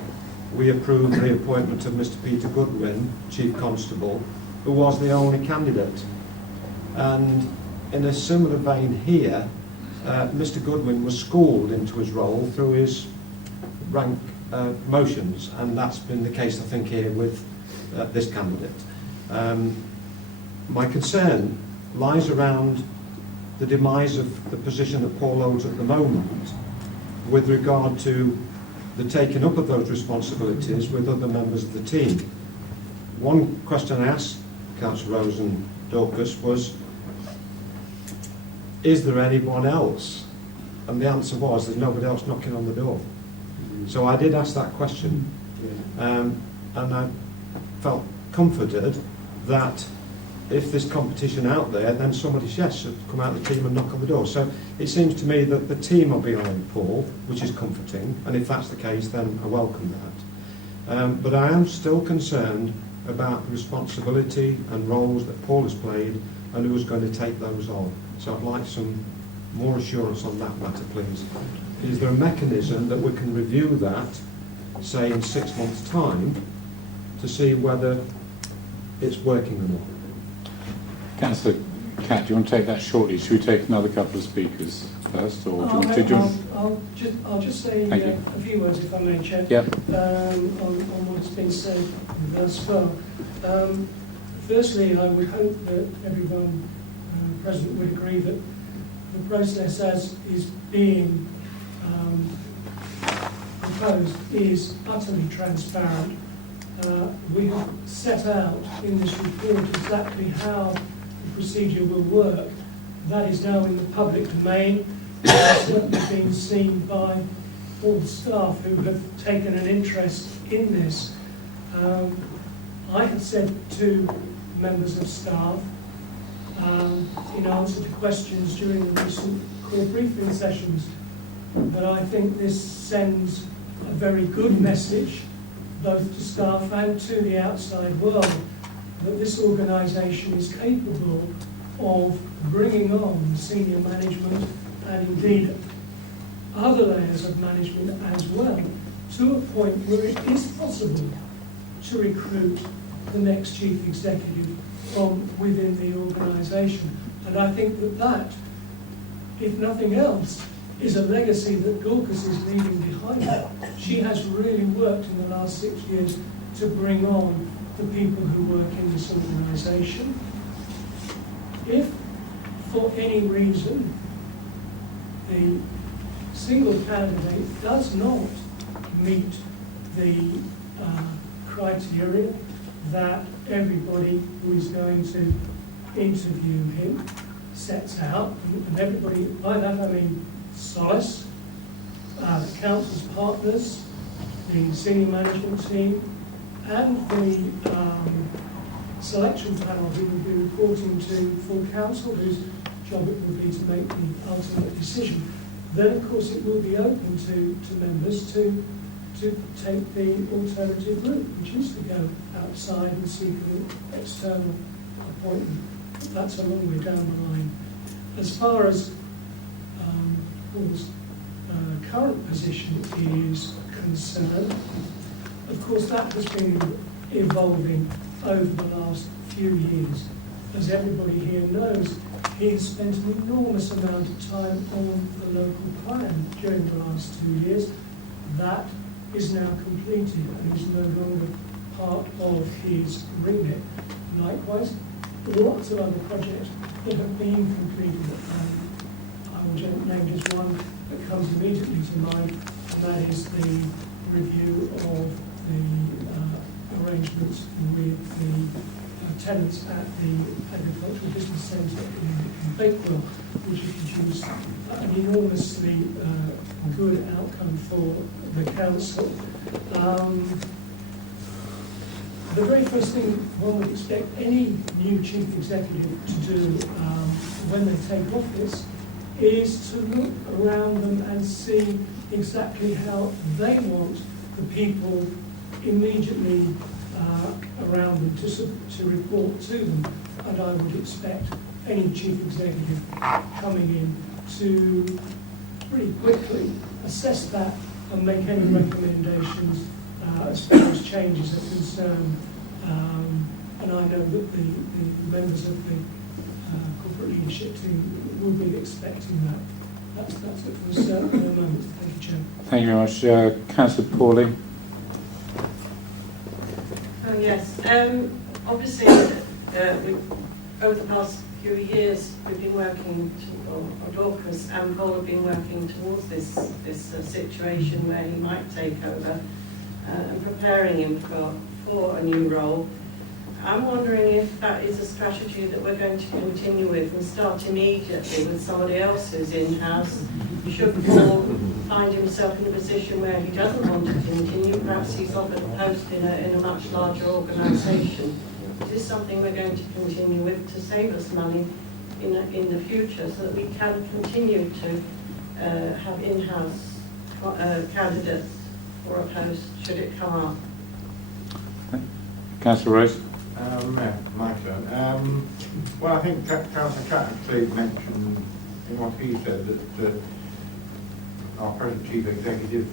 we approved the appointment of Mr. Peter Goodwin, Chief Constable, who was the only candidate. And in a similar vein here, Mr. Goodwin was schooled into his role through his rank motions, and that's been the case, I think, here with this candidate. My concern lies around the demise of the position that Paul holds at the moment with regard to the taking up of those responsibilities with other members of the team. One question I asked Councillor Rose and Dorcas was, is there anyone else? And the answer was, there's nobody else knocking on the door. So I did ask that question, and I felt comforted that if there's competition out there, then somebody, yes, should come out of the team and knock on the door. So it seems to me that the team are behind Paul, which is comforting, and if that's the case, then I welcome that. But I am still concerned about the responsibility and roles that Paul has played and who is going to take those on. So I'd like some more assurance on that matter, please. Is there a mechanism that we can review that, say in 6 months' time, to see whether it's working or not? Councillor Catt, do you want to take that shortly? Should we take another couple of speakers first, or do you want to? I'll just say a few words, if I may, Chair, Yep. on what's been said thus far. Firstly, I would hope that everyone present would agree that the process as is being proposed is utterly transparent. We have set out in this report exactly how the procedure will work. That is now in the public domain. It's certainly been seen by all the staff who have taken an interest in this. I had said to members of staff in answer to questions during the recent core briefing sessions that I think this sends a very good message both to staff and to the outside world that this organisation is capable of bringing on senior management and indeed other layers of management as well to a point where it is possible to recruit the next chief executive from within the organisation. And I think that, if nothing else, is a legacy that Dorcas is leaving behind her. She has really worked in the last 6 years to bring on the people who work in this organisation. If, for any reason, the single candidate does not meet the criteria that everybody who is going to interview him sets out, and everybody, by that I mean Solace, the council's partners, the senior management team, and the selection panel who will be reporting to full council, whose job it will be to make the ultimate decision. Then, of course, it will be open to members to take the alternative route, which is to go outside and seek an external appointment. That's a long way down the line. As far as Paul's current position is concerned, of course that has been evolving over the last few years. As everybody here knows, he's spent an enormous amount of time on the local plan during the last 2 years. That is now completed and is no longer part of his remit. Likewise, lots of other projects that have been completed. I will name just one that comes immediately to mind, and that is the review of the arrangements with the tenants at the Agricultural Business Centre in Bakewell, which has produced an enormously good outcome for the council. The very first thing one would expect any new chief executive to do when they take office is to look around them and see exactly how they want the people immediately around them to report to them. And I would expect any chief executive coming in to pretty quickly assess that and make any recommendations as far as changes are concerned. And I know that the members of the corporate leadership team will be expecting that. That's it for a certain moment. Thank you, Chair. Thank you very much. Councillor Pauling. Oh, yes. Obviously, over the past few years, we've been working, or Dorcas and Paul have been working towards this situation where he might take over and preparing him for a new role. I'm wondering if that is a strategy that we're going to continue with and start immediately with somebody else who's in-house. Should Paul find himself in a position where he doesn't want to continue, perhaps he's offered a post in a much larger organisation. Is this something we're going to continue with to save us money in the future so that we can continue to have in-house candidates for a post should it come up? Councillor Rose. My turn. Well, I think Councillor Cattersley mentioned in what he said that our present Chief Executive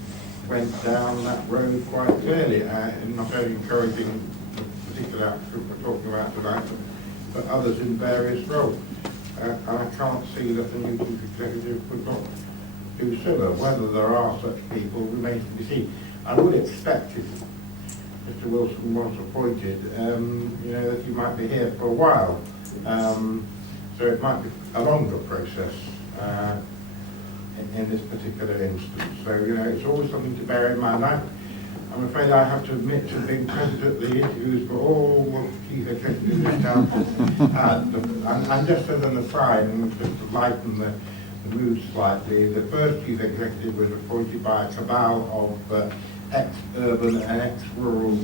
went down that road quite clearly, in not only encouraging the particular applicant we're talking about tonight, but others in various roles. And I can't see that the new Chief Executive would not do similar. Whether there are such people remains to be seen. I would expect if Mr. Wilson was appointed, that he might be here for a while. So it might be a longer process in this particular instance. So, it's always something to bear in mind. I'm afraid I have to admit to being present at the interviews for all the chief executives in this town had. And just as an aside, and just to lighten the mood slightly, the first chief executive was appointed by a cabal of ex-urban and ex-rural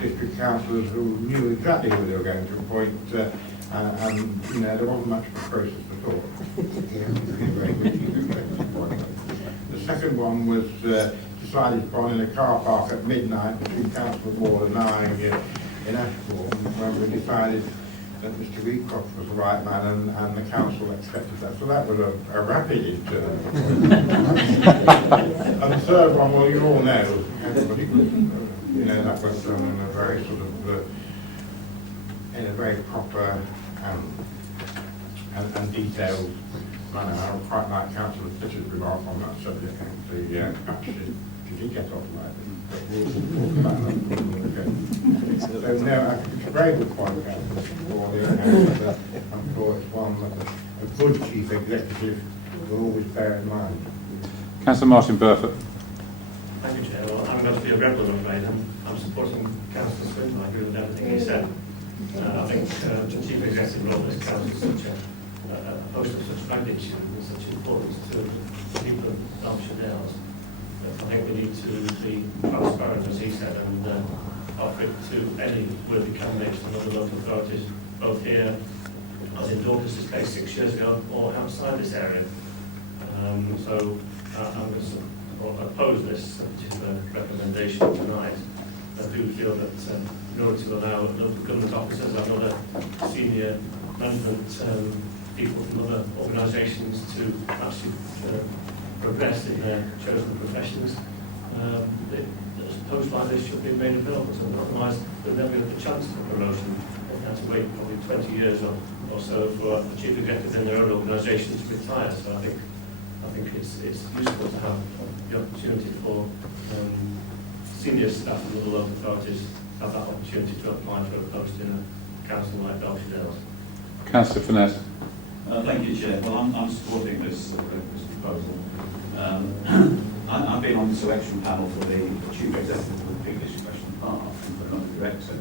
district councillors who knew exactly who they were going to appoint, and there wasn't much of a process at all. The second one was decided upon in a car park at midnight between Councillor Ward and I in Ashbourne, when we decided that Mr. Reecroft was the right man, and the council accepted that. So that was a rapid internal. And the third one, well, you all know, everybody was, that was done in a very sort of, in a very proper and detailed manner. I would quite like Councillor Fisher's remark on that subject, actually, actually, did he get off lightly? But we'll talk about that. So no, it's a very good point, Councillor Crawley, and I'm sure it's one that a good chief executive will always bear in mind. Councillor Martin Burford. Thank you, Chair. Well, I'm going to be a rebel, I'm afraid. I'm supporting Councillor Swindon. I agree with everything he said. I think the chief executive role in this council is such a post of such magnitude and such importance to the people of Derbyshire Dales. I think we need to be transparent, as he said, and offer it to any worthy candidates from other local authorities, both here, as in Dorcas's case 6 years ago, or outside this area. So I'm going to oppose this particular recommendation tonight. I do feel that in order to allow local government officers and other senior management people from other organisations to actually progress in their chosen professions, a post like this should be made available to them. Otherwise, they'll never get a chance for promotion. They have to wait probably 20 years or so for a chief executive in their own organisation to retire. So I think it's useful to have the opportunity for senior staff and other local authorities to have that opportunity to apply for a post in a council like Derbyshire Dales. Councillor Finesse. Thank you, Chair. Well, I'm supporting this proposal. I've been on the selection panel for the chief executive of the English Professional Park and for another director,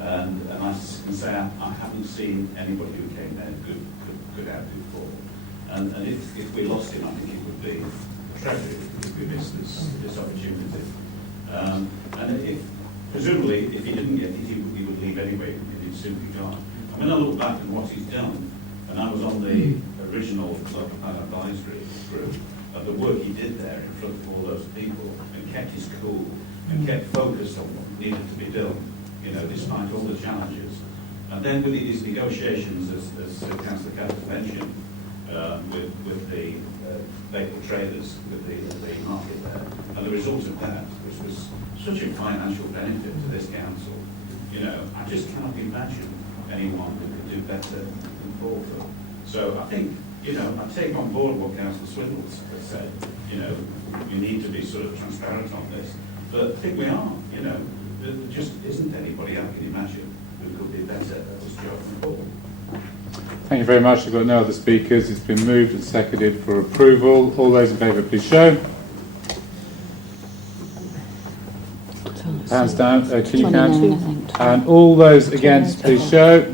and I can say I haven't seen anybody who came there could outdo Paul. And if we lost him, I think it would be a tragedy if we missed this opportunity. And presumably, if he didn't get it, he would leave anyway. He'd soon be gone. I mean, I look back at what he's done, and I was on the original local plan advisory group, and the work he did there in front of all those people, and kept his cool, and kept focused on what needed to be done, despite all the challenges. And then with these negotiations, as Councillor Campbell mentioned, with the local traders, with the market there, and the result of that, which was such a financial benefit to this council, I just cannot imagine anyone who could do better than Paul. So I think, I take on board what Councillor Swindle has said, we need to be sort of transparent on this, but I think we are, there just isn't anybody I can imagine who could be better at this job than Paul. Thank you very much. We've got no other speakers. It's been moved and seconded for approval. All those in favour, please show. Hands down. Can you 29, count? I think. And all those against, please show.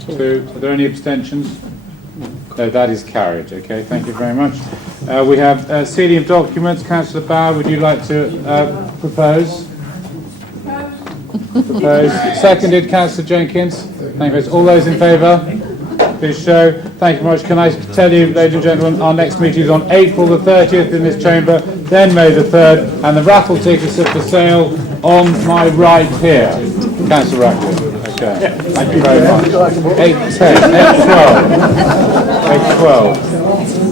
2. Are there any abstentions? No, that is carried. Okay, thank you very much. We have sealing of documents. Councillor Bauer, would you like to propose? Proposed. Seconded, Councillor Jenkins. Thank you. All those in favour, please show. Thank you very much. Can I tell you, ladies and gentlemen, our next meeting is on April the 30th in this chamber, then May the 3rd, and the raffle tickets are for sale on my right here. Councillor Radcliffe. Okay. Thank you very much. 8:10, 8:12. 8:12.